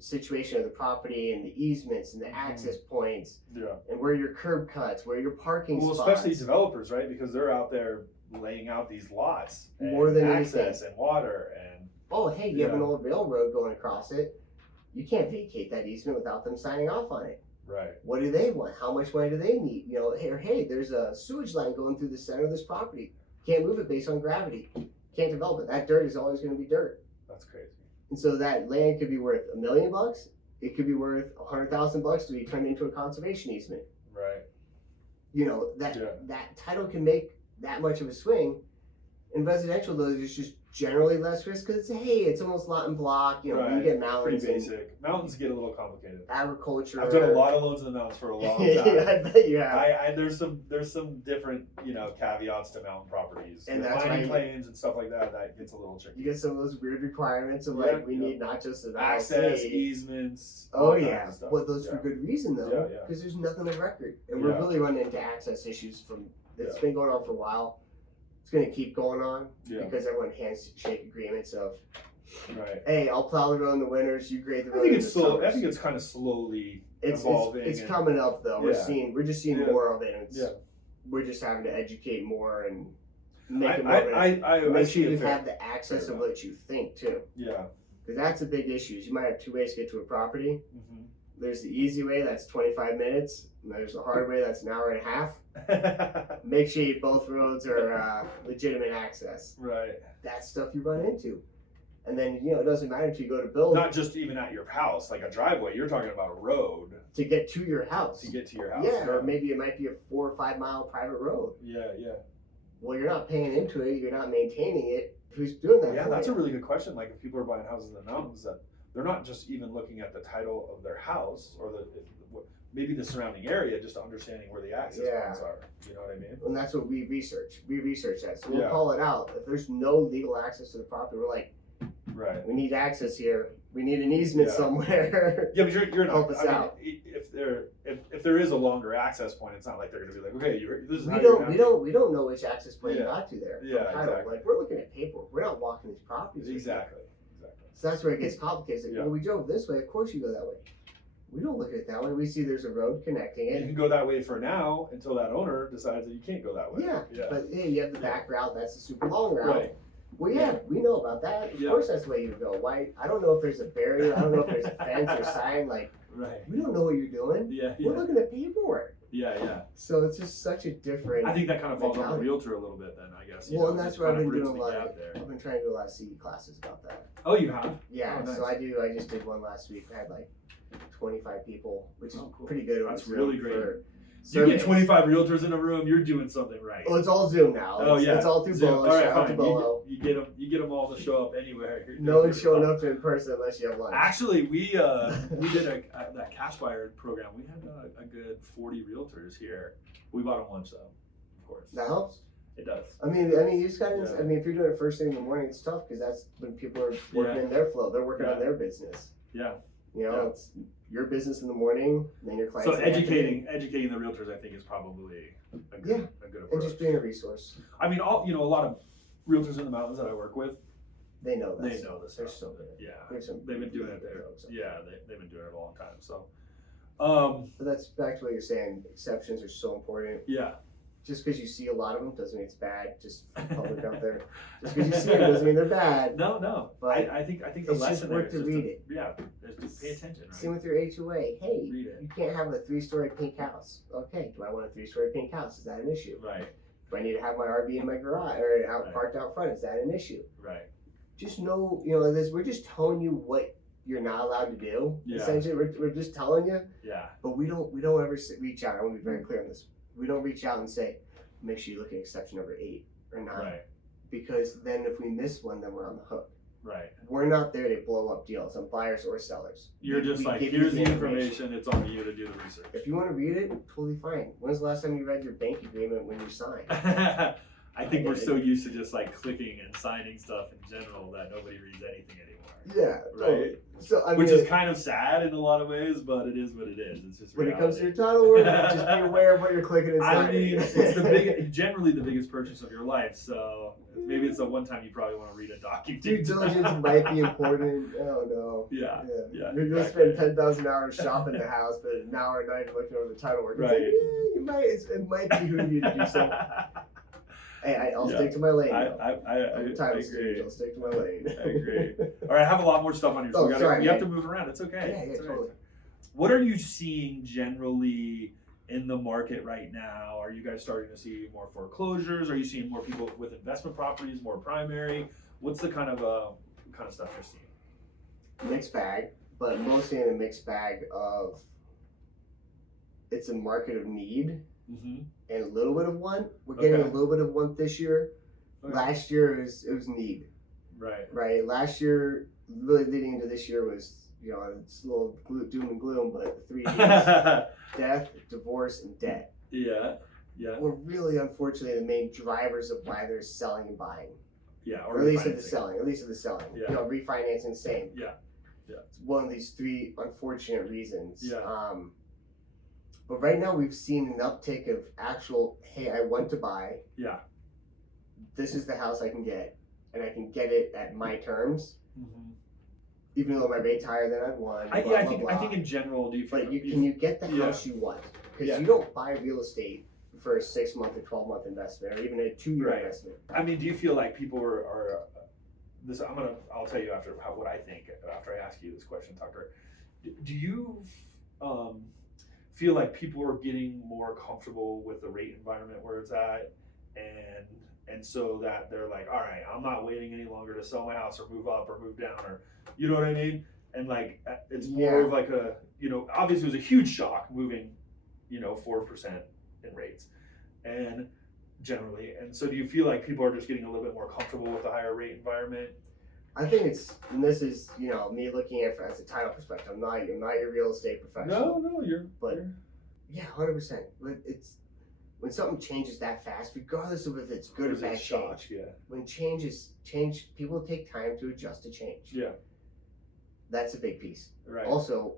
situation of the property and the easements and the access points Yeah. and where your curb cuts, where your parking Well, spots. especially developers, right? Because they're out there laying out these lots, and More than access and water and Oh, hey, you have an Yeah. old railroad going across it. You can't vacate that easement without them signing off on it. right. What do they want? How much money do they need? Hey, there's a sewage line going through the center of this property. Can't move it based on gravity. Can't develop it. That dirt is always going to be dirt. That's crazy. And so that land could be worth $1 million. It could be worth $100,000 to be turned into a conservation easement. Right. That Yeah. that title can make that much of a swing. In residential, though, there's just generally less risk because it's almost lot and block. You Right. get Pretty mountains and basic. Mountains get a little complicated. agriculture. I've done a lot of loans in the mountains for a long time. Yeah, I bet you have. I there's some different caveats to mountain properties. And There's that's mining why plains and stuff like that. That gets a little tricky. You get some of those weird requirements of Yeah, we yeah. need not just an Access, LLC. easements. Oh all kinds yeah, of stuff. well those Yeah. for good reason though, Yeah, yeah. because there's nothing of record, and we're Yeah. really running into access issues it's Yeah. been going on for a while. It's going to keep going on Yeah. because everyone handshake agreements of, Right. hey, I'll plow the road in the winters, you grade the I road think in it's the slow. I summers. think it's kind of slowly It's evolving. it's and- coming up though. We're Yeah. just seeing Yeah. more of it. And Yeah. We're just having to educate more and make I it more of an I make see sure you it fair. have the access fair of what you think too, Yeah. because that's a big issue. You might have two ways to get to a property. Mhm. There's the easy way, that's 25 minutes. And there's the hard way, that's an hour and a half. Make sure both roads are legitimate access. Right. That's stuff you run into. And then, it doesn't matter until you go to build Not just even at your house, like a driveway. You're talking about a road to get to your house. to get to your house. Yeah, or maybe it might be a 4 or 5 mile private road. Yeah. Yeah. Well, you're not paying into it, you're not maintaining it. Who's doing that Yeah, for that's you? a really good question. Like, if people are buying houses in the mountains, that they're not just even looking at the title of their house or maybe the surrounding area, just understanding where the access Yeah. points are. You know what I mean? And that's what we research. We research that. So we'll Yeah. call it out. If there's no legal access to the property, we're like, Right. we need access here. We need an easement Yeah. somewhere. Yeah, but you're not. Help us I mean, out. If there is a longer access point, it's not like they're going to be like, okay, this is We how you're don't gonna we don't know which access point you Yeah. got to there. from Yeah, title. exactly. Like, we're looking at paperwork. We're not walking these properties. with you. Exactly. So that's where it gets complicated. It's like, Yeah. well, we drove this way. Of course you go that way. We don't look at it that way. We see there's a road connecting You it. can go that way for now until that owner decides that you can't go that way. Yeah. Yeah. But hey, you have the back route. That's the super long route. Right. Well, yeah, we know about that. Of Yeah. course, that's the way you go. Why? I don't know if there's a barrier. I don't know if there's a fence or sign. Like, Right. we don't know what you're doing. Yeah. We're Yeah. looking at paperwork. Yeah. So it's just such a different. I think that kind of falls on the mentality. realtor a little bit then, I guess. Well, and that's just where I've kinda been doing bridge a the lot gap of. there. I've been trying to do a lot of CE classes about that. Oh, you have? Yeah, Oh, nice. so I just did one last week. I had like 25 people, which is Oh, cool. pretty good. That's Zoom really great. for You get surveys. 25 realtors in a room, you're doing something right. Well, it's all Zoom now. Oh, It's, yeah. it's all through Zoom. Bolo. All right, Shout out to fine. Bolo. You get them all to show up anywhere. You're No doing one's pretty showing well. up in person unless you have lunch. Actually, we did that cash buyer program. We had a good 40 realtors here. We bought them lunch though, of course. That helps. It does. I mean, you just gotta. Yeah. I mean, if you're doing it first thing in the morning, it's tough because that's when people are working Yeah. in their flow. They're working on Yeah. their business. Yeah. Yeah. It's your business in the morning, then your clients. So in the afternoon. educating the realtors, I think, is probably a good Yeah. a good And approach. just being a resource. I mean, a lot of realtors in the mountains that I work with, They know that. they know this They're stuff. so good. Yeah, There's some they've been doing really it good there. folks. Yeah, they've been doing it a long time. So, But that's back to what you're saying. Exceptions are so important. yeah. Just because you see a lot of them doesn't mean it's bad. Just for the public out there. Just because you see them doesn't mean they're bad. No. But I think the it's just lesson there worth is to just read it. Yeah, is just pay attention, right? Same with your HOA. Hey, Read it. you can't have a 3-story pink house. Okay, do I want a 3-story pink house? Is that an issue? Right, Do I need to have my RV in my garage or out Right. parked out front? Is that an issue? right. Just know, we're just telling you what you're not allowed to do. Yeah. Essentially, we're just telling you, Yeah, but we don't ever reach out. I want to be very clear on this. We don't reach out and say, make sure you look at exception number 8 or 9. Right. Because then if we miss one, then we're on the hook. Right. We're not there to blow up deals on buyers or sellers. You're just We like, give you here's the information. It's on you to do the research. If you want to read it, totally fine. When's the last time you read your bank agreement when you signed? I think we're so used to just like clicking and signing stuff in general that nobody reads anything anymore. Yeah, Right. totally. So I mean, Which is kind of sad in a lot of ways, but it is what it is. It's just when it comes to your reality. title work, just be aware of what you're clicking and signing. I mean, it's generally the biggest purchase of your life. So maybe it's the one time you probably want to read a document. Due diligence might be important. Oh no. Yeah. Yeah. You're gonna exactly. spend 10,000 hours shopping the house, but an hour a night looking over the title work. It's Right. like, yeah, you might. It might behoove you to do something. Hey, I'll Yeah. stick to my lane. I though. I'm a I title agree. student. I'll stick to my lane. I agree. All right, I have a lot more stuff on here, so Oh, we have to man. move around. It's okay. Yeah, It's all right. totally. What are you seeing generally in the market right now? Are you guys starting to see more foreclosures? Are you seeing more people with investment properties, more primary? What's the kind of stuff you're seeing? Mixed bag, but mostly in a mixed bag of it's a market of need Mm-hmm. and a little bit of want. We're getting Okay. a little bit of want this year. Okay. Last year it was need, Right. right? Last year, really leading into this year was, it's a little doom and gloom, but the 3 Ds, death, divorce, and debt, Yeah. Yeah. were really unfortunately the main drivers of why they're selling and buying. Yeah. Or at least of the refinancing. selling. At least of the selling. Yeah. Refinancing, same. Yeah. Yeah. It's one of these 3 unfortunate reasons. Yeah. But right now we've seen an uptick of actual, hey, I want to buy. Yeah. This is the house I can get, and I can get it at my terms, Mm-hmm. even though my rate's higher than I'd want. I blah, think blah, I blah. think in general, do you feel But can you get the Yeah. house you want? Because Yeah. you don't buy real estate for a 6-month or 12-month investment, or even a 2-year Right. investment. I mean, do you feel like people are this? I'll tell you after what I think after I ask you this question, Tucker. Do you feel like people are getting more comfortable with the rate environment where it's at, and so that they're like, all right, I'm not waiting any longer to sell my house or move up or move down, or you know what I mean? And like it's more Yeah. of like a obviously it was a huge shock moving 4% in rates, and generally. And so do you feel like people are just getting a little bit more comfortable with the higher rate environment? I think and this is, me looking at it as a title perspective. I'm not your real estate professional. No, But yeah, 100%. But it's when something changes that fast, regardless of if it's good or bad change. Yeah. When change, people take time to adjust to change. Yeah. That's a big piece. Right. Also,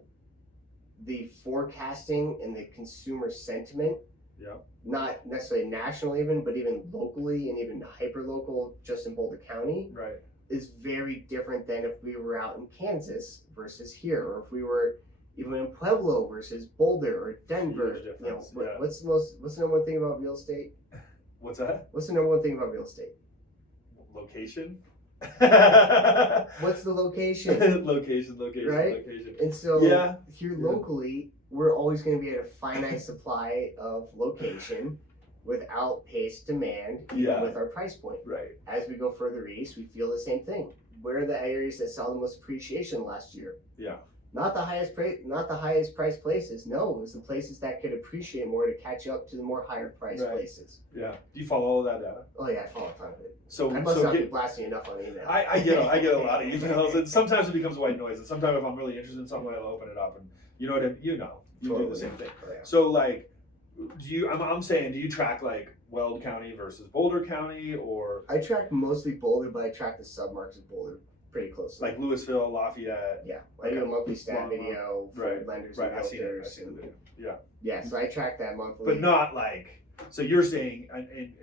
the forecasting and the consumer sentiment, Yeah. not necessarily national even, but even locally and even hyper local, just in Boulder County, Right. is very different than if we were out in Kansas versus here, or if we were even in Pueblo versus Boulder or Denver. Huge difference, yeah. What's the number one thing about real estate? What's that? What's the number one thing about real estate? Location. What's the location? Location. Right? Location. And so Yeah. here Yeah. locally, we're always going to be at a finite supply of location with outpaced demand, even Yeah. with our price point. Right. As we go further east, we feel the same thing. Where are the areas that saw the most appreciation last year? Yeah. Not the highest price places. No, it was the places that could appreciate more to catch up to the more higher price Right. places. Yeah. Do you follow all of that data? Oh yeah, I follow a ton of it. So I must so not be get, blasting enough on email. I get a lot of emails, and sometimes it becomes white noise, and sometimes if I'm really interested in something, I'll open it up, and you know what I mean. You do Totally. the same thing. Oh, yeah. So like, I'm saying, do you track like Weld County versus Boulder County, or I track mostly Boulder, but I track the submarkets of Boulder pretty closely. like Louisville, Lafayette? Yeah, I do a monthly stat Long, video for right, lenders Right, and I've seen it. I've realtors. seen the video. Yeah. Yeah, so I track that monthly. But not like, so you're saying,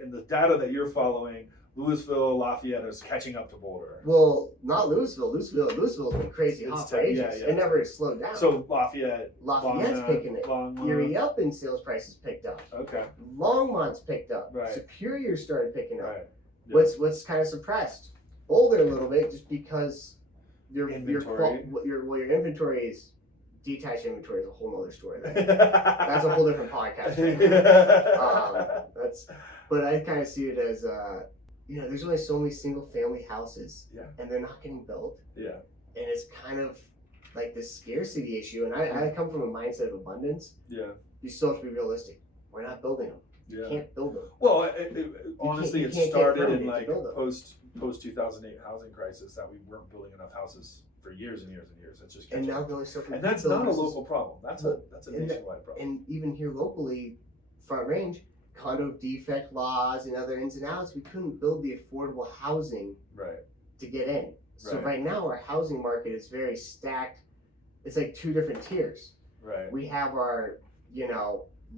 in the data that you're following, Louisville, Lafayette is catching up to Boulder. Well, not Louisville. Louisville's been crazy It's hot for yeah, ages. yeah. It never slowed down. So Lafayette, Lafayette's Longmont, picking it. Longmont. Erie up in sales prices picked up. Okay, Longmont's picked up. Right. Superior started picking up. right. Yeah. What's kind of suppressed? Boulder a little bit, just because your Inventory. your inventory is detached inventory is a whole other story. That's a whole different podcast. But I kind of see it as there's only so many single family houses, Yeah. and they're not getting built, Yeah. and it's kind of like this scarcity issue. And I come from a mindset of abundance. Yeah. You still have to be realistic. We're not building them. You Yeah. can't build them. Well, honestly, you it can't get started permitted in to like build them. post 2008 housing crisis that we weren't building enough houses for years and years and years. It's just And catching now up. the only stuff we And can that's build not a is- local problem. That's a and that- nationwide problem. And even here locally, Front Range, condo defect laws and other ins and outs, we couldn't build the affordable housing Right. to get in. So Right. right now our housing market is very stacked. It's like two different tiers. Right. We have our,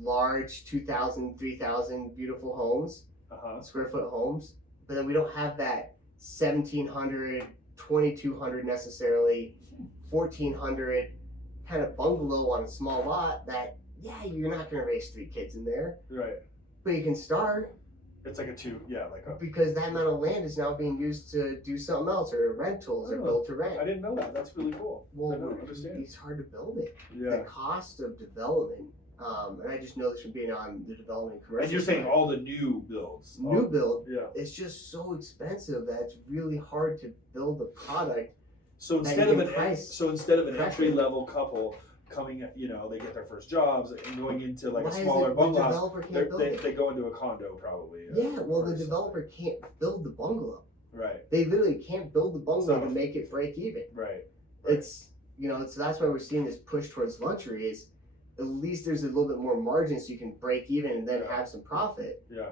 large 2,000, 3,000 beautiful homes, square foot homes, but then we don't have that 1,700, 2,200 necessarily, 1,400 kind of bungalow on a small lot that, yeah, you're not going to raise 3 kids in there, Right. but you can start It's like like a. because that amount of land is now being used to do something else or rentals or Oh, build to I rent. didn't know that. That's really cool. I Well, don't understand. it's hard to build it. Yeah. The cost of development, and I just know this from being on the development commercial. And you're saying side. all the new builds. New build, Yeah. it's just so expensive that it's really hard to build a product. So instead of you can an price entry level couple coming, they get their first jobs and going into like Why a is smaller it the bungalow. developer can't build it? They go into a condo probably. Yeah, well, the first. developer can't build the bungalow. Right. They literally can't build the bungalow So- to make it break even. Right. It's so that's why we're seeing this push towards luxury. Is at least there's a little bit more margin so you can break even and then Yeah. have some profit. Yeah.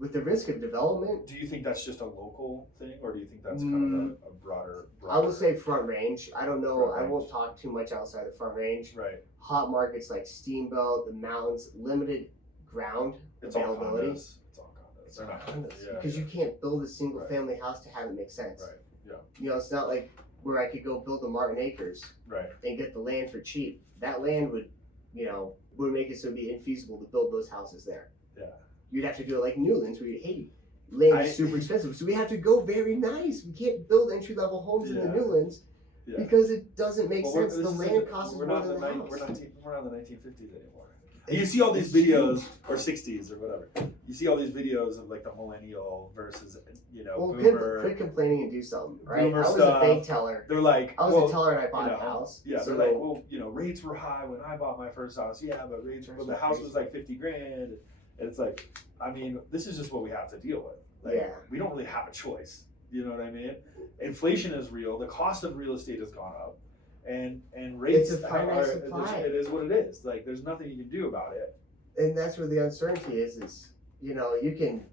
With the risk of development, Do you think that's just a local thing, or do you think that's kind of a broader? I would say Front Range. I don't know. Front I won't Range. talk too much outside of Front Range. Right. Hot markets like Steamboat, the mountains, limited ground It's all availability. condos. It's all condos. They're not condos. Yeah. Because you can't build a single family house to have it make sense. Right. Yeah. It's not like where I could go build a Martin Acres Right. and get the land for cheap. That land would make it so it'd be infeasible to build those houses there. Yeah. You'd have to do it like Newlands where land is I- super expensive. So we have to go very nice. We can't build entry level homes in the Yeah. Newlands Yeah. because it doesn't make Well, sense. this The is land cost is we're more not than in the the house. we're not in the 1950s anymore. You see all these videos, or 60s, or whatever. You see all these videos of like the millennial versus, Well, boomer. quit complaining and do something, right? Boomer I was stuff. a bank teller. They're like, I was well, a teller and I bought you a know, house. yeah, so they're like, well, rates were high when I bought my first house. Yeah, but the house was like 50 grand. And it's like, I mean, this is just what we have to deal with. Like, Yeah. we don't really have a choice. You know what I mean? Inflation is real. The cost of real estate has gone up. And rates It's a finite supply. It is what it is. Like, there's nothing you can do about it. and that's where the uncertainty is you can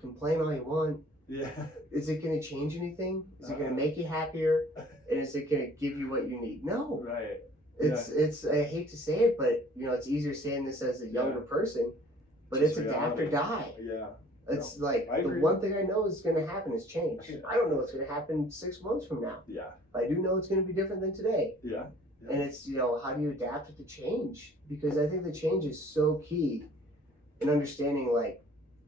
complain all you want. Yeah. Is it going to change anything? Is it going Uh-huh. to make you happier? And is it going to give you what you need? No. Right. It's I hate to say it, but it's easier saying this as a younger person, but Just it's adapt or reality. die. Yeah. It's like I the agree. one thing I know is going to happen is change. Yeah. I don't know what's going to happen 6 months from now. Yeah. But I do know it's going to be different than today. Yeah. Yeah. And it's how do you adapt it to change? Because I think the change is so key in understanding. Like,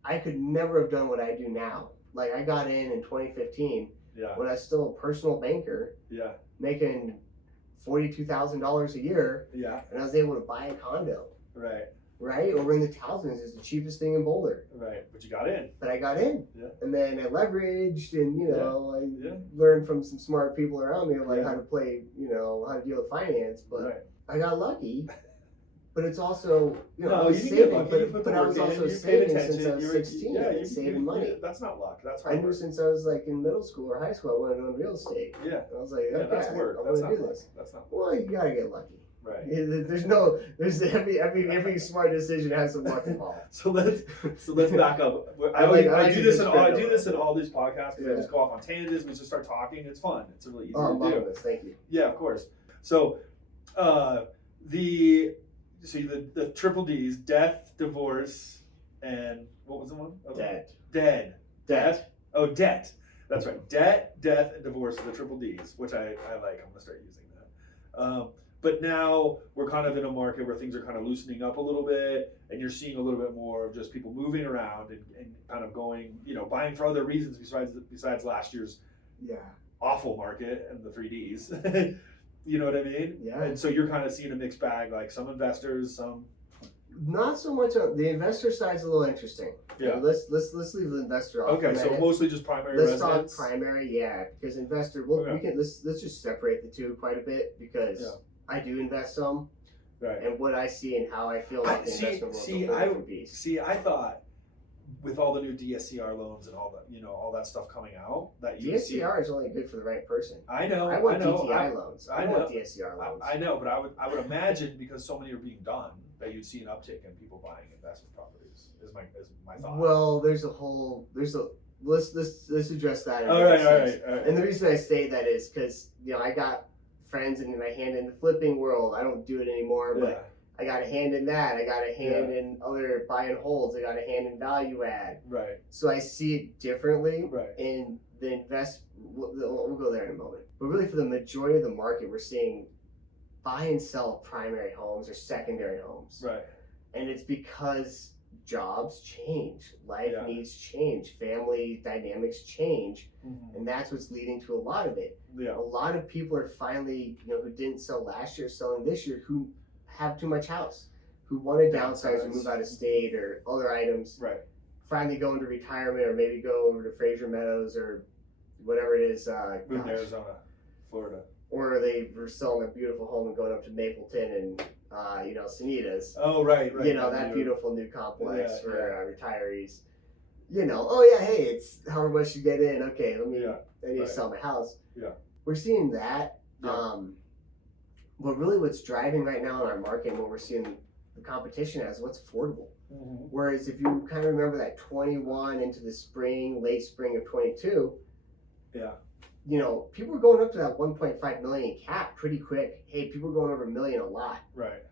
I could never have done what I do now. Like, I got in 2015 Yeah. when I was still a personal banker Yeah. making $42,000 a year, Yeah. and I was able to buy a condo. Right. Right over in the Townsends is the cheapest thing in Boulder. Right. But you got in. But I got in, Yeah. and then I leveraged, and I Yeah. learned from some smart people around me, like Yeah. how to play, how to deal with finance. But Right. I got lucky. But it's also, I No, was you didn't get saving, lucky. You put but the I work was in. also You paid saving attention. since I was You were- 16 and saving money. That's not luck. That's I hard knew work. since I was like in middle school or high school, I wanted to own real estate. Yeah. I was like, Yeah. okay, That's work. I That's want to not do luck. this. That's not. Well, you gotta get lucky. Right. Yeah, there's every smart decision has some luck involved. So let's back up. I like do to this in all. I describe do it. this in all these podcasts because I Yeah. just go off on tangents. We just start talking. It's fun. It's really easy Oh, to do. marvelous. Thank you. Yeah, of course. So, the triple D's: death, divorce, and what was the one? Oh, Debt. Dead. Debt. Oh, debt. That's right. Debt, death, and divorce are the triple D's, which I like. I'm gonna start using that. But now we're kind of in a market where things are kind of loosening up a little bit, and you're seeing a little bit more of just people moving around and kind of going, buying for other reasons besides last year's Yeah. awful market and the 3Ds. You know what I mean? Yeah. And so you're kind of seeing a mixed bag, like some investors, some. Not so much on the investor side's a little interesting. Yeah. Let's leave the investor off. Okay, for a so minute. mostly just primary Let's residents. talk primary, yeah, because investor. Well, Okay. we can let's just separate the two quite a bit because Yeah. I do invest some, Right. and what I see and how I feel like the investment world's a whole different beast. See, I thought with all the new DSCR loans and all that, all that stuff coming out, that you see. DSCR is only good for the right person. I know. I want know. DTI loans. I don't want DSCR loans. I know, but I would imagine because so many are being done that you'd see an uptick in people buying investment properties. Is my thought. Well, let's address that. All right. And the reason I say that is because I got friends in my hand in the flipping world. I don't do it anymore, but I got a hand in that. I got a hand in other buy and holds. I got a hand in value add. Right. So I see it differently. Right. And the we'll go there in a moment. But really, for the majority of the market, we're seeing buy and sell primary homes or secondary homes. Right. And it's because jobs change, life needs change, family dynamics change, and that's what's leading to a lot of it. Yeah. A lot of people are finally, who didn't sell last year, selling this year, who have too much house, who want to downsize or move out of state or other items. Right. Finally go into retirement or maybe go over to Fraser Meadows or whatever it is. Move to Arizona, Florida. Or they were selling a beautiful home and going up to Mapleton and Sanitas. Oh, right. That beautiful new complex for retirees. Hey, it's however much you get in. Okay, I need to sell my house. Yeah. We're seeing that. Yeah. But really what's driving right now in our market and what we're seeing the competition as what's affordable. Mm-hmm. Whereas if you kind of remember that 21 into the late spring of 22, people were going up to that 1.5 million cap pretty quick. Hey, people were going over $1 million a lot. Right.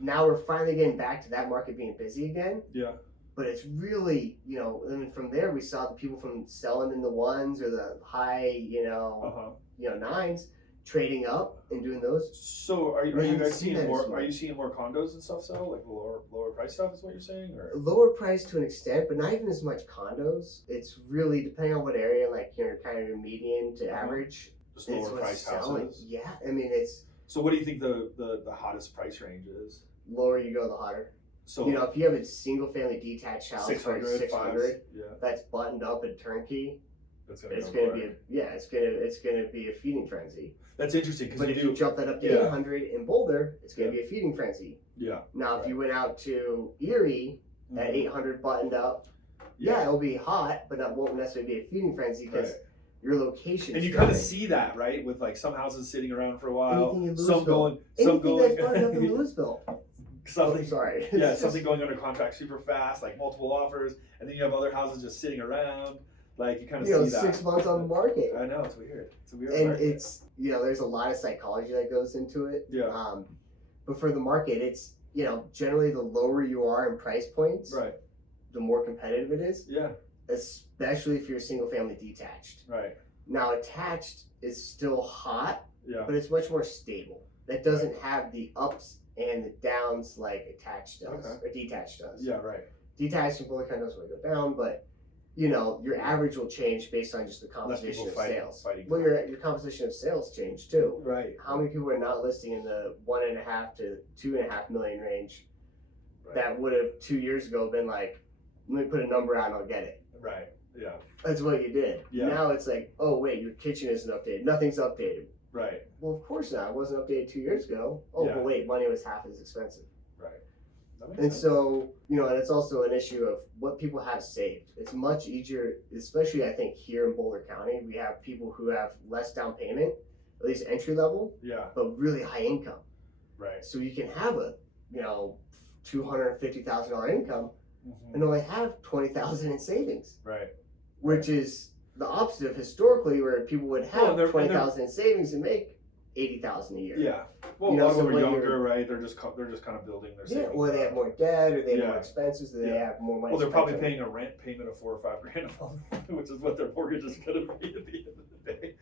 Now we're finally getting back to that market being busy again. Yeah. But it's really, and from there we saw the people from selling in the ones or the high, nines, trading up and doing those. So are you guys seeing more? Are you seeing more condos and stuff? So like the lower price stuff is what you're saying, or lower price to an extent, but not even as much condos. It's really depending on what area, like kind of your median to average. Just lower price houses. Yeah, I mean it's. So what do you think the hottest price range is? Lower you go, the hotter. So if you have a single family detached house, 600, that's buttoned up and turnkey. It's gonna be a feeding frenzy. That's interesting. But if you jump that up to 800 in Boulder, it's gonna be a feeding frenzy. Yeah. Now, if you went out to Erie at 800 buttoned up, it'll be hot, but that won't necessarily be a feeding frenzy because your location. And you kind of see that, right? With like some houses sitting around for a while, anything in some going. That's buttoned up in Louisville. Something, sorry. Something going under contract super fast, like multiple offers, and then you have other houses just sitting around. Like you kind of see that. 6 months on the market. I know, it's weird. It's a weird and market. It's there's a lot of psychology that goes into it. Yeah. But for the market, it's generally the lower you are in price points, right, the more competitive it is. Yeah. Especially if you're single family detached. Right. Now attached is still hot, yeah, but it's much more stable. That doesn't have the ups and the downs like attached does or detached does. Yeah, right. Detached and fully kind of doesn't really go down, but your average will change based on just the composition of sales. Well, your composition of sales change too. Right. How many people are not listing in the 1.5 to 2.5 million range that would have 2 years ago been like, let me put a number out and I'll get it. Right. Yeah. That's what you did. Yeah. Now it's like, oh wait, your kitchen isn't updated. Nothing's updated. Right. Well, of course not. It wasn't updated 2 years ago. Oh, but wait, money was half as expensive. Right. And so, and it's also an issue of what people have saved. It's much easier, especially I think here in Boulder County, we have people who have less down payment, at least entry level, but really high income. Right. So you can have a, $250,000 income and only have $20,000 in savings. Right. Which is the opposite of historically, where people would have $20,000 in savings and make $80,000 a year. Yeah. Well, a lot of them are younger, right? They're just kind of building their savings. Or they have more debt, or they have more expenses, or they have more money. Well, they're probably paying a rent payment of $4,000 or $5,000 a month, which is what their mortgage is going to be at the end of the day.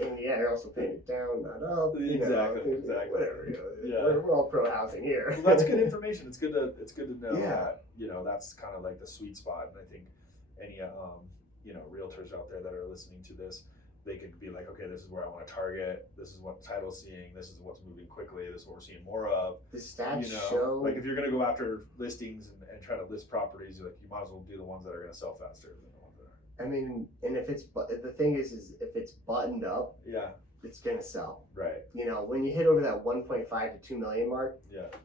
And you're also paying it down, not up. Exactly. Whatever. We're all pro housing here. Well, that's good information. It's good to know that that's kind of like the sweet spot. And I think any realtors out there that are listening to this, they could be like, okay, this is where I want to target. This is what title's seeing. This is what's moving quickly. This is what we're seeing more of. The stats show. Like if you're going to go after listings and try to list properties, you might as well do the ones that are going to sell faster than the ones that are. I mean, and if the thing is if it's buttoned up, it's going to sell. Right. When you hit over that 1.5 to 2 million mark,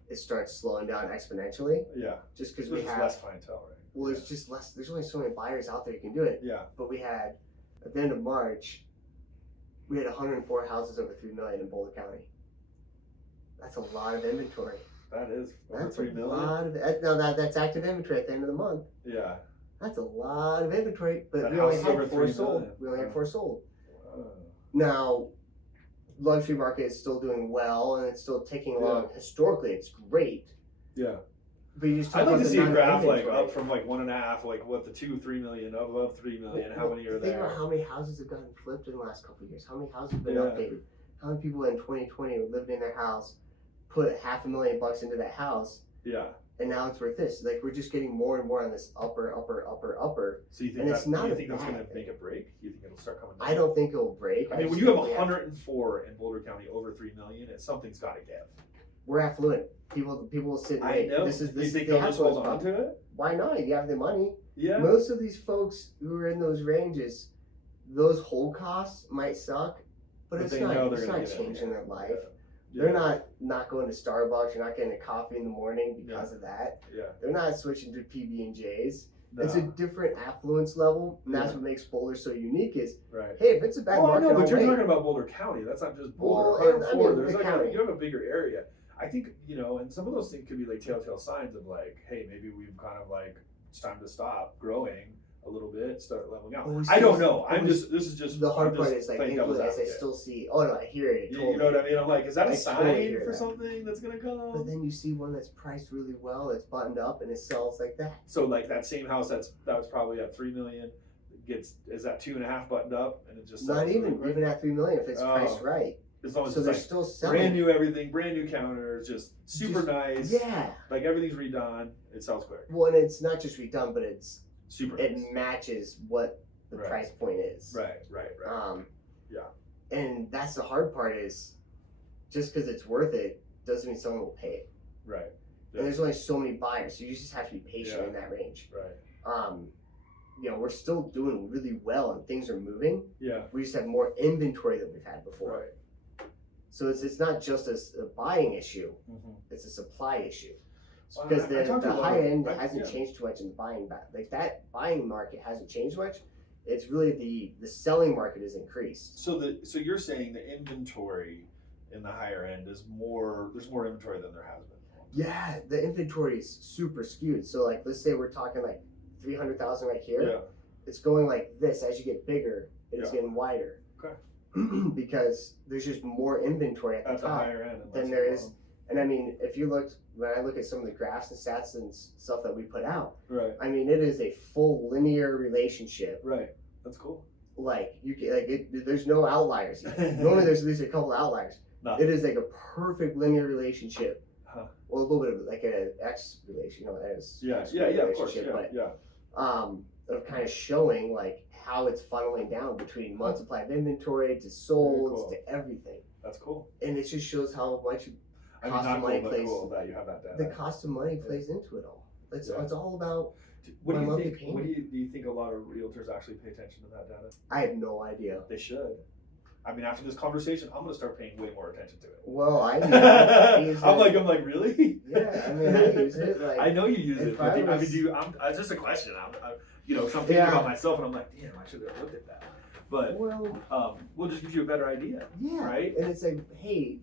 it starts slowing down exponentially. Yeah. Just because we have less clientele, right? Well, there's just less. There's only so many buyers out there you can do it. Yeah. But we had at the end of March, we had 104 houses over 3 million in Boulder County. That's a lot of inventory. That is over That's 3 a million. lot of. Now that's active inventory at the end of the month. Yeah. That's a lot of inventory, but That we only house is over had 4 3 sold. million. We only had 4 sold. Wow. Now, luxury market is still doing well and it's still ticking along. Historically, it's great. Yeah. But you just I'd like to see a graph like inventory. up from like 1.5, like what the 2-3 million, up above 3 million. How many are Think there? about how many houses have gotten flipped in the last couple of years. How many houses have been Yeah. updated? How many people in 2020 lived in their house, put $500,000 into that house, Yeah. and now it's worth this? Like we're just getting more and more on this upper. So you think And that it's not you a think that's bad going to thing. make a break? You think it'll start coming down? I don't think it'll break. I mean, when just you have think we 104 in Boulder County over 3 million, something's got to give. we're affluent. People will sit and I wait. know. This is you the think they'll just hold affluence on problem. to it? Why not? If you have the money. Yeah. Most of these folks who are in those ranges, those hold costs might suck, but it's they know not. they're It's gonna not get it. changing their life. Yeah. They're not going to Starbucks. You're not getting a coffee in the morning because of that. Yeah. They're not switching to PB and J's. No. It's a different affluence level, and that's Yeah. what makes Boulder so unique. Is Right. hey, if it's a bad Oh, I market, know, but I'll you're wait. talking about Boulder County. That's not just Boulder. Well, and, I 104. mean, There's the like county. you have a bigger area. I think and some of those things could be like telltale signs of like, hey, maybe we've kind of like it's time to stop growing a little bit, start leveling out. But we I don't still- know. but we- This is just The hard I'm part just is like playing devil's influence. I advocate. still see. Oh no, I hear it. You Totally. know what I mean? I'm like, is that a I sign totally hear for that. something that's gonna come? But then you see one that's priced really well, that's buttoned up, and it sells like that. So like that same house that was probably at 3 million is that 2.5 buttoned up and it just Not sells even really quick? even at 3 million if it's Oh. priced right. As long as So it's they're like still selling. brand new everything, brand new counters, just super Just- nice. Yeah. Like everything's redone. It sells quick. Well, and it's not just redone, but Super it nice. matches what the Right. price point is. Right. Yeah. And that's the hard part is, just because it's worth it doesn't mean someone will pay it. Right. And there's only so many buyers, so you just have to be patient Yeah. in that range. Right. We're still doing really well and things are moving. Yeah. We just have more inventory than we've had before. Right. So it's not just a buying issue; Mm-hmm. it's a supply issue. Well, Because I talked to the a lot high of- end I- hasn't yeah. changed too much in the buying like that buying market hasn't changed much. It's really the selling market has increased. So you're saying the inventory in the higher end is more. There's more inventory than there has been. Yeah, the inventory is super skewed. So like let's say we're talking like 300,000 right here. Yeah. It's going like this as you get bigger. It's Yeah. getting wider. Okay. Because there's just more inventory at the At the top. higher end. Then there is. And I mean, if you look, when I look at some of the graphs and stats and stuff that we put out, Right. I mean, it is a full linear relationship. Right. That's cool. Like you can, there's no outliers. Normally, there's at least a couple outliers. Nothing. It is like a perfect linear relationship. Huh. Well, a little bit of like an X relation, as Yeah. X Yeah. Yeah. Of course. relationship, Yeah. but of kind of showing like how it's funneling down between months supply of inventory to sold cool. to everything, That's cool. and it just shows how much I mean, cost not of money cool, but plays. cool that you have that data. The cost of money plays into it all. It's Yeah. it's all about. What do my you monthly think? What payment. do you think a lot of realtors actually pay attention to that data? I have no idea. They should. I mean, after this conversation, I'm gonna start paying way more attention to it. Well, I use it. I'm like, really? Yeah, I mean, I use it, like, I know you use it. if But I I mean, was- do you? It's just a question. So I'm thinking Yeah. about myself, and I'm like, damn, I should have looked at that. But Well, we'll just give you a better idea. yeah, Right? and it's like, hey,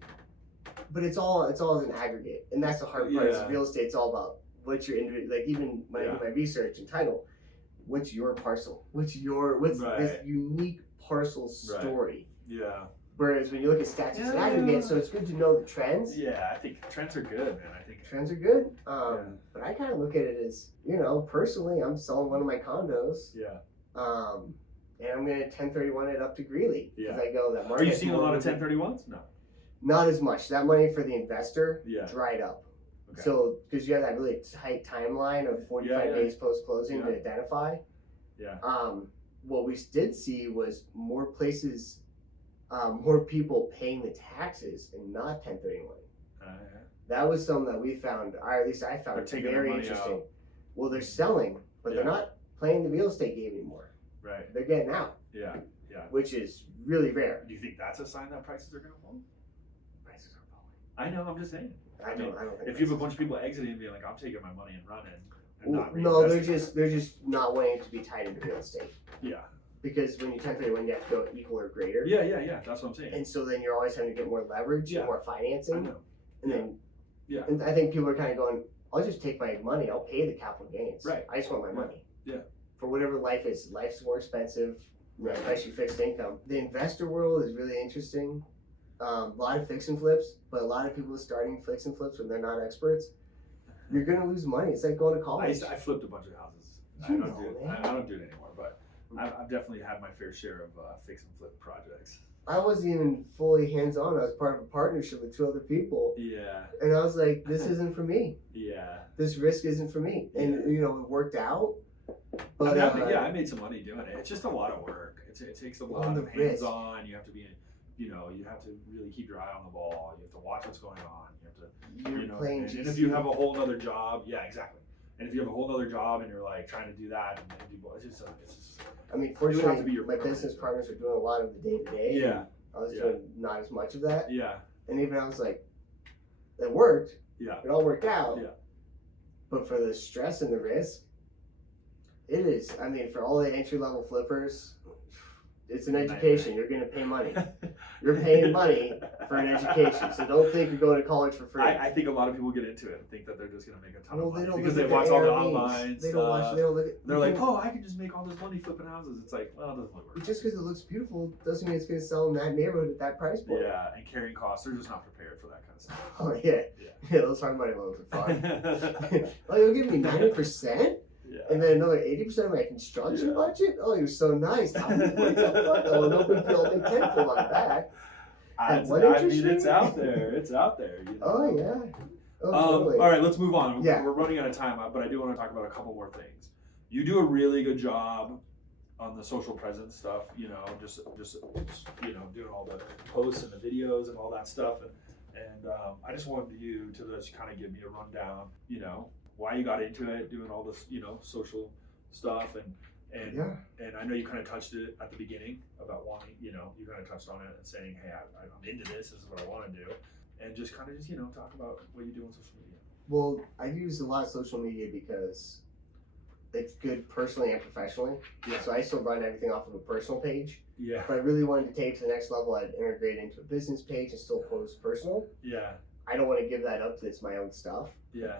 but it's all as an aggregate, and that's the hard part. Is Yeah. real estate's all about what's your individual. Like even when I Yeah. do my research and title, what's your parcel? What's this Right. unique parcel story? Yeah. Whereas when you look at stats, it's an aggregate, so it's good to know the trends. Yeah, I think trends are good, man. I think. Trends are good, Yeah. but I kind of look at it as, personally, I'm selling one of my condos, Yeah. and I'm gonna 1031 it up to Greeley because Yeah. I go that Are market. you seeing a lot of 1031s? No. Not as much. That money for the investor Yeah. dried up. Okay. So because you have that really tight timeline of 45 Yeah. days post closing Yeah. to identify. Yeah. What we did see was more places, more people paying the taxes and not 1031. That was something that we found, or at least I found They're taking their very money interesting. out. Well, they're selling, but they're Yeah. not playing the real estate game anymore. Right. They're getting out, Yeah. Yeah. which is really rare. Do you think that's a sign that prices are gonna fall? Prices are falling. I know. I'm just saying. I don't think If you have a prices- bunch of people exiting and being like, I'm taking my money and running. and not No, reinvesting. they're just not wanting to be tied into real estate. Yeah. Because when you 1031, you have to go equal or greater. Yeah. That's what I'm saying. And so then you're always having to get more leverage and more I financing. know. And then, Yeah. and I think people are kind of going, I'll just take my money, I'll pay the capital gains. Right. I just want my money. Yeah. For whatever life is. Life's more expensive, especially fixed income. The investor world is really interesting. A lot of fix and flips, but a lot of people starting fix and flips when they're not experts, you're gonna lose money. It's like going to college. I flipped a bunch of houses. I You don't know, do it. man. I don't do it anymore, but I've definitely had my fair share of fix and flip projects. I wasn't even fully hands on. I was part of a partnership with 2 other people, Yeah. and I was like, "This isn't for me. Yeah. This risk isn't for me." And it worked out. But I made some money doing it. It's just a lot of work. It takes a lot On of the risk. hands-on. You have to be, you have to really keep your eye on the ball. You have to watch what's going on. You have to, you're playing and GC. if you have a whole other job, yeah, exactly. And if you have a whole other job and you're like trying to do that and do, it's just I mean, have to fortunately, be your my priority. business partners are doing a lot of the day to day. yeah, I was Yeah. doing not as much of that, yeah, and even I was like, it worked. yeah. It all worked out. Yeah. But for the stress and the risk, it is. I mean, for all the entry level flippers, it's an education. You're going to pay money. You're paying money for an education. So don't think you're going to college for free. I think a lot of people get into it and think that they're just gonna make a ton of money because look they at watch all the Airbnbs. online They stuff. don't watch. They don't look at. They're like, oh, I can just make all this money flipping houses. It's like, well, it doesn't really work. Just because it looks beautiful doesn't mean it's going to sell in that neighborhood at that price point. Yeah, and carrying costs, they're just not prepared for that kind of stuff. Oh yeah. Yeah. Yeah, those hard money loans are fun. Oh, you'll give me 90%, Yeah. and then another 80% of my construction Yeah. budget. Oh, you're so nice. How many points up front? Oh, no big deal. I'll take 10 full on the back. At what interest it's rate? out there. It's out there. Oh yeah. Oh, totally. All right, let's move on. Yeah. We're running out of time, but I do want to talk about a couple more things. You do a really good job on the social presence stuff. Just doing all the posts and the videos and all that stuff. And I just wanted you to just kind of give me a rundown. Why you got into it, doing all this, social stuff, and Yeah. and I know you kind of touched it at the beginning about wanting, you kind of touched on it and saying, hey, I'm into this. This is what I want to do, and just kind of talk about what you do on social media. Well, I use a lot of social media because it's good personally and professionally. Yeah. So I still run everything off of a personal page. Yeah. If I really wanted to take it to the next level, I'd integrate it into a business page and still post personal. Yeah. I don't want to give that up to it's my own stuff. Yeah.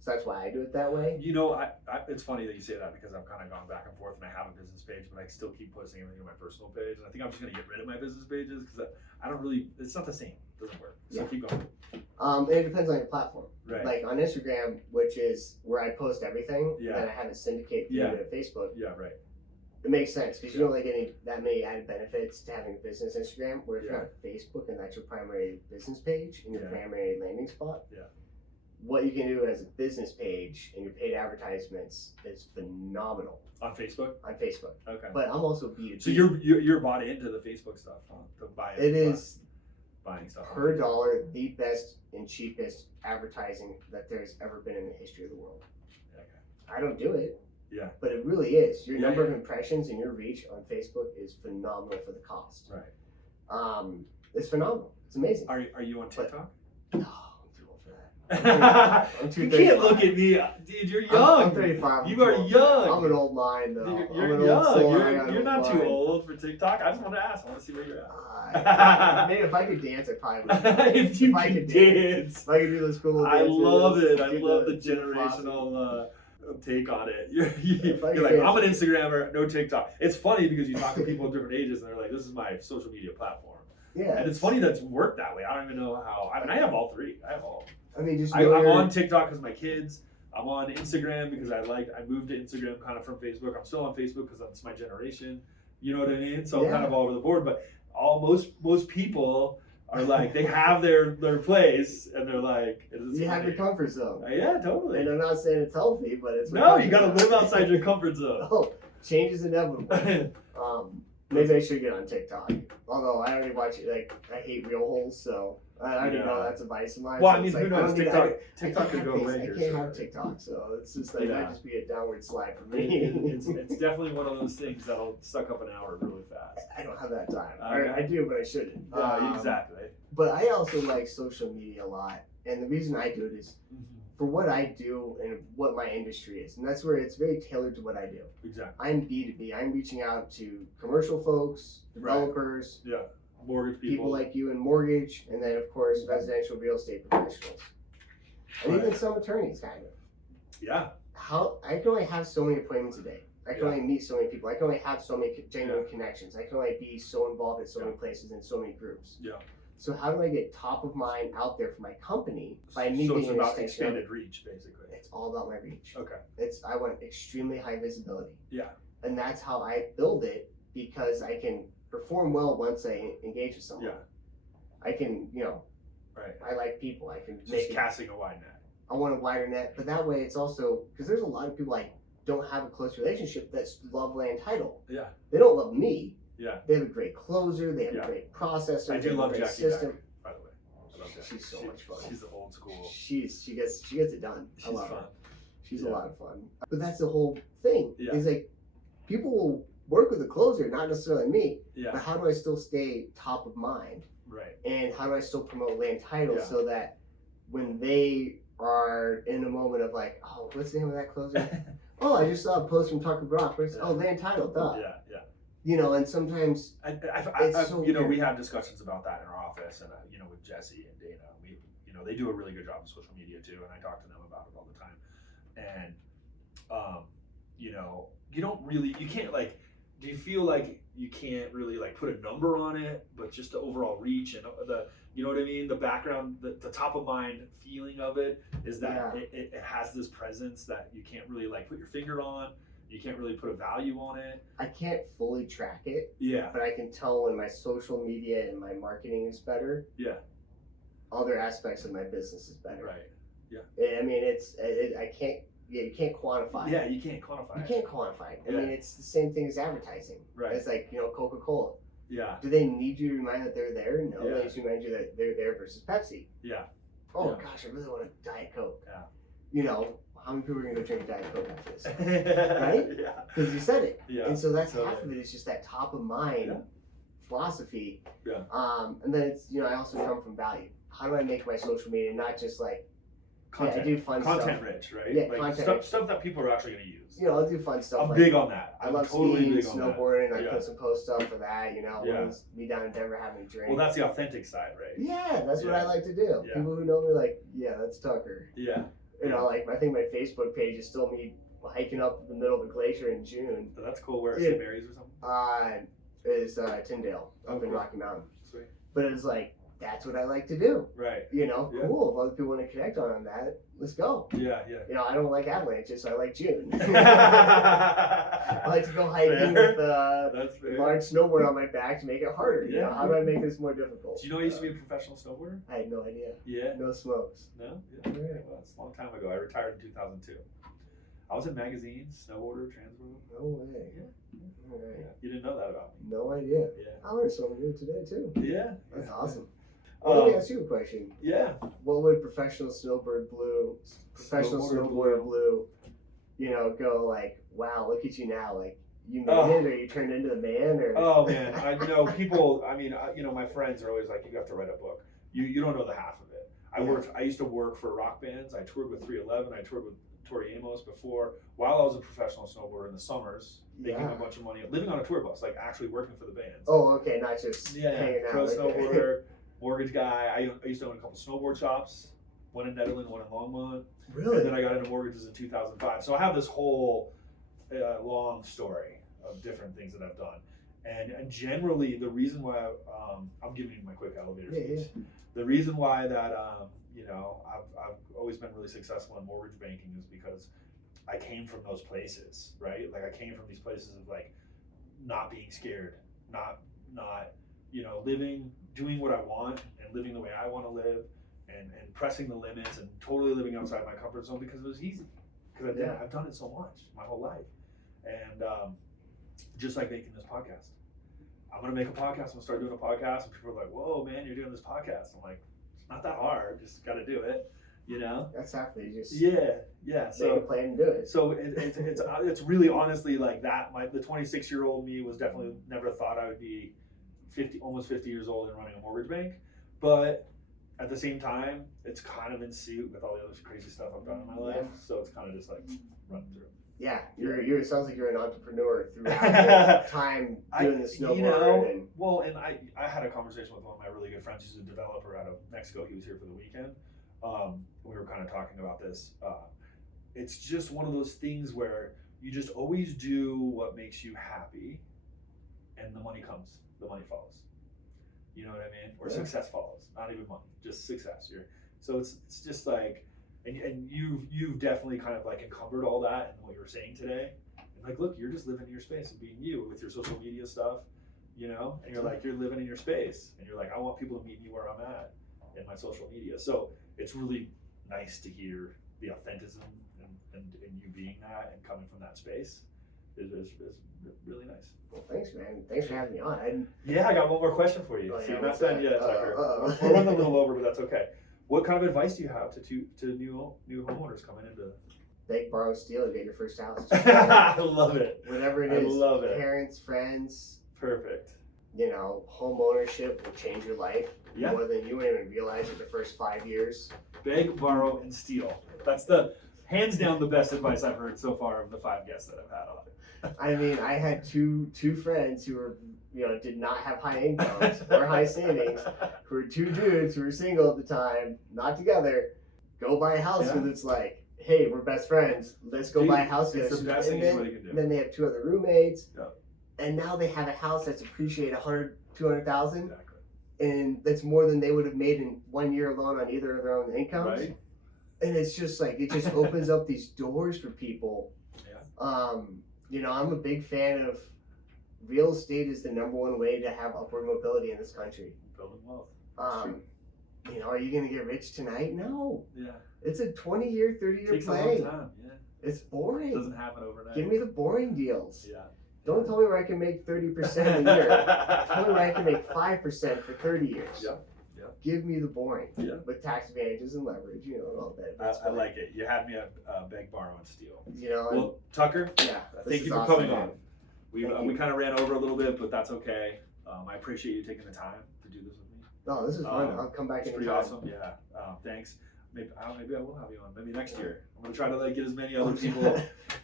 So that's why I do it that way. It's funny that you say that because I've kind of gone back and forth, and I have a business page, but I still keep posting everything on my personal page. And I think I'm just gonna get rid of my business pages because I don't really. It's not the same. It doesn't work. So Yeah. keep going. And it depends on your platform. Right. Like on Instagram, which is where I post everything, Yeah. and then I have it syndicate Yeah. to Facebook. Yeah. Right. It makes sense because you don't like getting that many added benefits to having a business Instagram. Where if Yeah. you're on Facebook and that's your primary business page and your Yeah. primary landing spot, Yeah. what you can do as a business page and your paid advertisements is phenomenal On Facebook. on Facebook. Okay. But I'm also B2B. So you're bought into the Facebook stuff, huh? To buy It is buying stuff on per Facebook. dollar the best and cheapest advertising that there's ever been in the history of the world. Okay. I don't do it. Yeah. But it really is. Your Yeah, number yeah. of impressions and your reach on Facebook is phenomenal for the cost. Right. It's phenomenal. It's amazing. Are you on TikTok? No, I'm too old for that. I'm too You can't 35. look at me, dude. You're young. I'm 35. I'm You too are old for that. young. I'm an old mind though. Dude, I'm you're an old young. soul. I got an You're not old too mind. old for TikTok. I just want to ask. I want to see where you're at. Maybe if I could dance, I probably would. If you I can could dance. If I could do those cool I dances, love it. I do love the do flossing. generational take on it. If I You're could like, I'm an dance. Instagrammer, no TikTok. It's funny because you talk to people of different ages and they're like, this is my social media platform. Yeah. And it's funny that's worked that way. I don't even know how. I mean, I have all three. I have all. I mean, just I'm know your- on TikTok because of my kids. I'm on Instagram because I moved to Instagram kind of from Facebook. I'm still on Facebook because that's my generation. You know what I mean? So I'm kind of all over the board. But most people are like, they have their place and they're like, You have your comfort zone. Yeah, totally. And I'm not saying it's healthy, but it's No, you got to live outside your comfort zone. Oh, change is inevitable. Maybe I should get on TikTok. Although I already watch it. Like I hate real holes, so I already know that's a vice of mine. Well, so I mean, it's like, who knows? don't need- TikTok I could go away I here. can't have TikTok, so it's just like Yeah. might just be a downward slide for It- me. it's definitely one of those things that'll suck up an hour really fast. I don't have that time. Okay. I do, but I shouldn't. Exactly. But I also like social media a lot, and the reason I do it is for what I do and what my industry is, and that's where it's very tailored to what I do. Exactly. I'm B2B. I'm reaching out to commercial folks, developers, Yeah. Mortgage people like you in mortgage, and then of course residential real estate professionals, and even some attorneys, kind of. Yeah. How I can only have so many appointments a day. I can only meet so many people. I can only have so many genuine connections. I can only be so involved in so many places and so many groups. Yeah. So how do I get top of mind out there for my company by me So being it's an about extension? expanded reach, basically. It's all about my reach. Okay. I want extremely high visibility. Yeah. And that's how I build it, because I can perform well once I engage with someone. Yeah. I can, Right. I like people. I can Just make it. casting a wide net. I want a wider net, but that way it's also, because there's a lot of people I don't have a close relationship that love land title. Yeah. They don't love me. Yeah. They have a great closer. They have Yeah. a great processor. I they do have love a great Jackie system. Beck, by the way. I love Jackie. She's so much fun. She's the old school. She gets it done. I She's love fun. her. She's Yeah. a lot of fun. But that's the whole thing. Yeah. Is like people will work with a closer, not necessarily me. Yeah. But how do I still stay top of mind? Right. And how do I still promote land title Yeah. so that when they are in a moment of like, oh, what's the name of that closer? Oh, I just saw a post from Tucker Brock. Oh, land title, duh. Yeah. Yeah. And sometimes it's so we weird. have discussions about that in our office, and with Jesse and Dana, they do a really good job on social media too, and I talk to them about it all the time. And you can't do you feel like you can't really put a number on it, but just the overall reach and you know what I mean, the background, the top of mind feeling of it is that it has this presence that you can't really put your finger on. You can't really put a value on it. I can't fully track it, Yeah. but I can tell when my social media and my marketing is better. Yeah. Other aspects of my business is better. Right. I mean, I can't. Yeah, you can't quantify. Yeah, you can't quantify You it. can't quantify it. I Yeah. mean, it's the same thing as advertising. Right. It's like Coca-Cola. Yeah. Do they need you to remind that they're there? No, Yeah. they just remind you that they're there versus Pepsi. Yeah. Oh Yeah. gosh, I really want a Diet Coke. Yeah. How many people are gonna go drink Diet Coke after this? Right? Yeah. Because you said it. Yeah. And so that's Totally. half of it is just that top of mind Yeah. philosophy. Yeah. And then it's I also come from value. How do I make my social media not just I Content. do fun Content stuff. rich, right? Yeah, content stuff that people are actually going to use. I'll do fun stuff. I'm like, big on that. I I'm love totally skiing, big on that. snowboarding. I Yeah. put some posts up for that. Yeah. When it's me down in Denver having a drink. Well, that's the authentic side, right? Yeah, that's what Yeah. I like to do. Yeah. People who know me are like, yeah, that's Tucker. Yeah. I think my Facebook page is still me hiking up the middle of a glacier in June. So that's cool. Where Yeah. St. Mary's or something? Is Tyndale up in cool. Rocky Mountain. Sweet. But it's like that's what I like to do. Right. Cool. If other people want to connect on that, let's go. Yeah. Yeah. I don't like avalanches, so I like June. I I like to go hiking Fair. with a That's fair. large snowboard on my back to make it harder. Yeah. How do I make this more difficult? Do you know I used to be a professional snowboarder? I had no idea. Yeah. No smokes. No? Yeah. Well, it's a long time ago. I retired in 2002. I was in magazines, snowboarder, transworld. No way. Yeah. All right. Yeah. You didn't know that about me. No idea. Yeah. I learned something new today too. Yeah. That's awesome. Well, let me Um, ask you a question. yeah. What would professional snowboarder blue go like? Wow, look at you now! Like you made it, or you turned into the man, or Oh man, people. My friends are always like, you have to write a book. You don't know the half of it. I used to work for rock bands. I toured with 311. I toured with Tori Amos before. While I was a professional snowboarder in the summers, making a bunch of money, living on a tour bus, actually working for the bands. Oh, okay, not just hanging out. Pro Okay. snowboarder, mortgage guy. I used to own a couple snowboard shops. One in Netherland, one in Longmont. Really? And then I got into mortgages in 2005. So I have this whole long story of different things that I've done. And generally, the reason why I'm giving you my quick elevator speech. Yeah. The reason why that I've always been really successful in mortgage banking is because I came from those places, right? I came from these places of not being scared, not living, doing what I want and living the way I want to live. And pressing the limits and totally living outside my comfort zone because it was easy. Because I've done it so much my whole life. And just like making this podcast. I'm going to make a podcast. I'm going to start doing a podcast. And people are like, whoa, man, you're doing this podcast. I'm like, it's not that hard. Just got to do it, That's after you just Yeah. make a So plan and do it. so it's really honestly like that. The 26-year-old me was definitely never thought I would be almost 50 years old and running a mortgage bank. But at the same time, it's kind of in suit with all the other crazy stuff I've done in my life. So it's kind of just like run through. Yeah, it sounds like you're an entrepreneur throughout your time doing the snowboard. And I had a conversation with one of my really good friends who's a developer out of Mexico. He was here for the weekend. We were kind of talking about this. It's just one of those things where you just always do what makes you happy, and the money comes, the money follows. You know what I mean? Or success follows, not even money, just success. So it's just like, and you've definitely kind of like encumbered all that in what you were saying today. And like, look, you're just living in your space and being you with your social media stuff, you know? And you're like, you're living in your space, and you're like, I want people to meet me where I'm at in my social media. So it's really nice to hear the authenticity and you being that and coming from that space is really nice. Well, thanks, man. Thanks for having me on. I got one more question for you. Oh, See, yeah, not what's done that? yet, Tucker. We're running a little over, but that's okay. What kind of advice do you have to new homeowners coming into? Beg, borrow, steal, and get your first house. I love it. Whatever it I is, love it. parents, friends, Perfect. you know, home ownership will change your life Yeah. more than you would even realize in the first 5 years. Beg, borrow, and steal. That's the hands down the best advice I've heard so far of the 5 guests that I've had on. I mean, I had two friends who were, you know, did not have high incomes or high savings, who were 2 dudes who were single at the time, not together, go buy a house because it's like, hey, we're best friends, let's go Dude, buy a house it's together. the best thing anybody can do. Then they have 2 other roommates, Yeah. and now they have a house that's appreciated 100, 200,000, Exactly. and that's more than they would have made in 1 year alone on either of their own incomes. Right? And it's just like, it just opens up these doors for people. Yeah. You know, I'm a big fan of real estate is the #1 way to have upward mobility in this country. Building wealth. You know, are you gonna get rich tonight? No. Yeah. It's a 20-year, 30-year Takes a play. long time. Yeah. It's boring. It doesn't happen overnight. Give me the boring deals. Yeah. Don't tell me where I can make 30% a year. Tell me where I can make 5% for 30 years. Yeah. Give me the boring. Yeah. With tax advantages and leverage, you know, and all that. That's I like it. You had me at beg, borrow, and steal. You know, Well, Tucker, yeah. thank you for awesome, coming man. on. We Thank you. kind of ran over a little bit, but that's okay. I appreciate you taking the time to do this with me. No, this is fun. I'll come back It's anytime. pretty awesome. Yeah. Thanks. Maybe I will have you on. Maybe next year. I'm gonna try to like get as many other people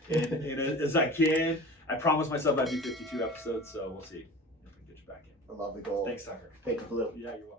in as I can. I promised myself I'd do 52 episodes, so we'll see if we can get you back in. I love the goal. Thanks, Tucker. Thank you, Blue. Yeah, you're welcome.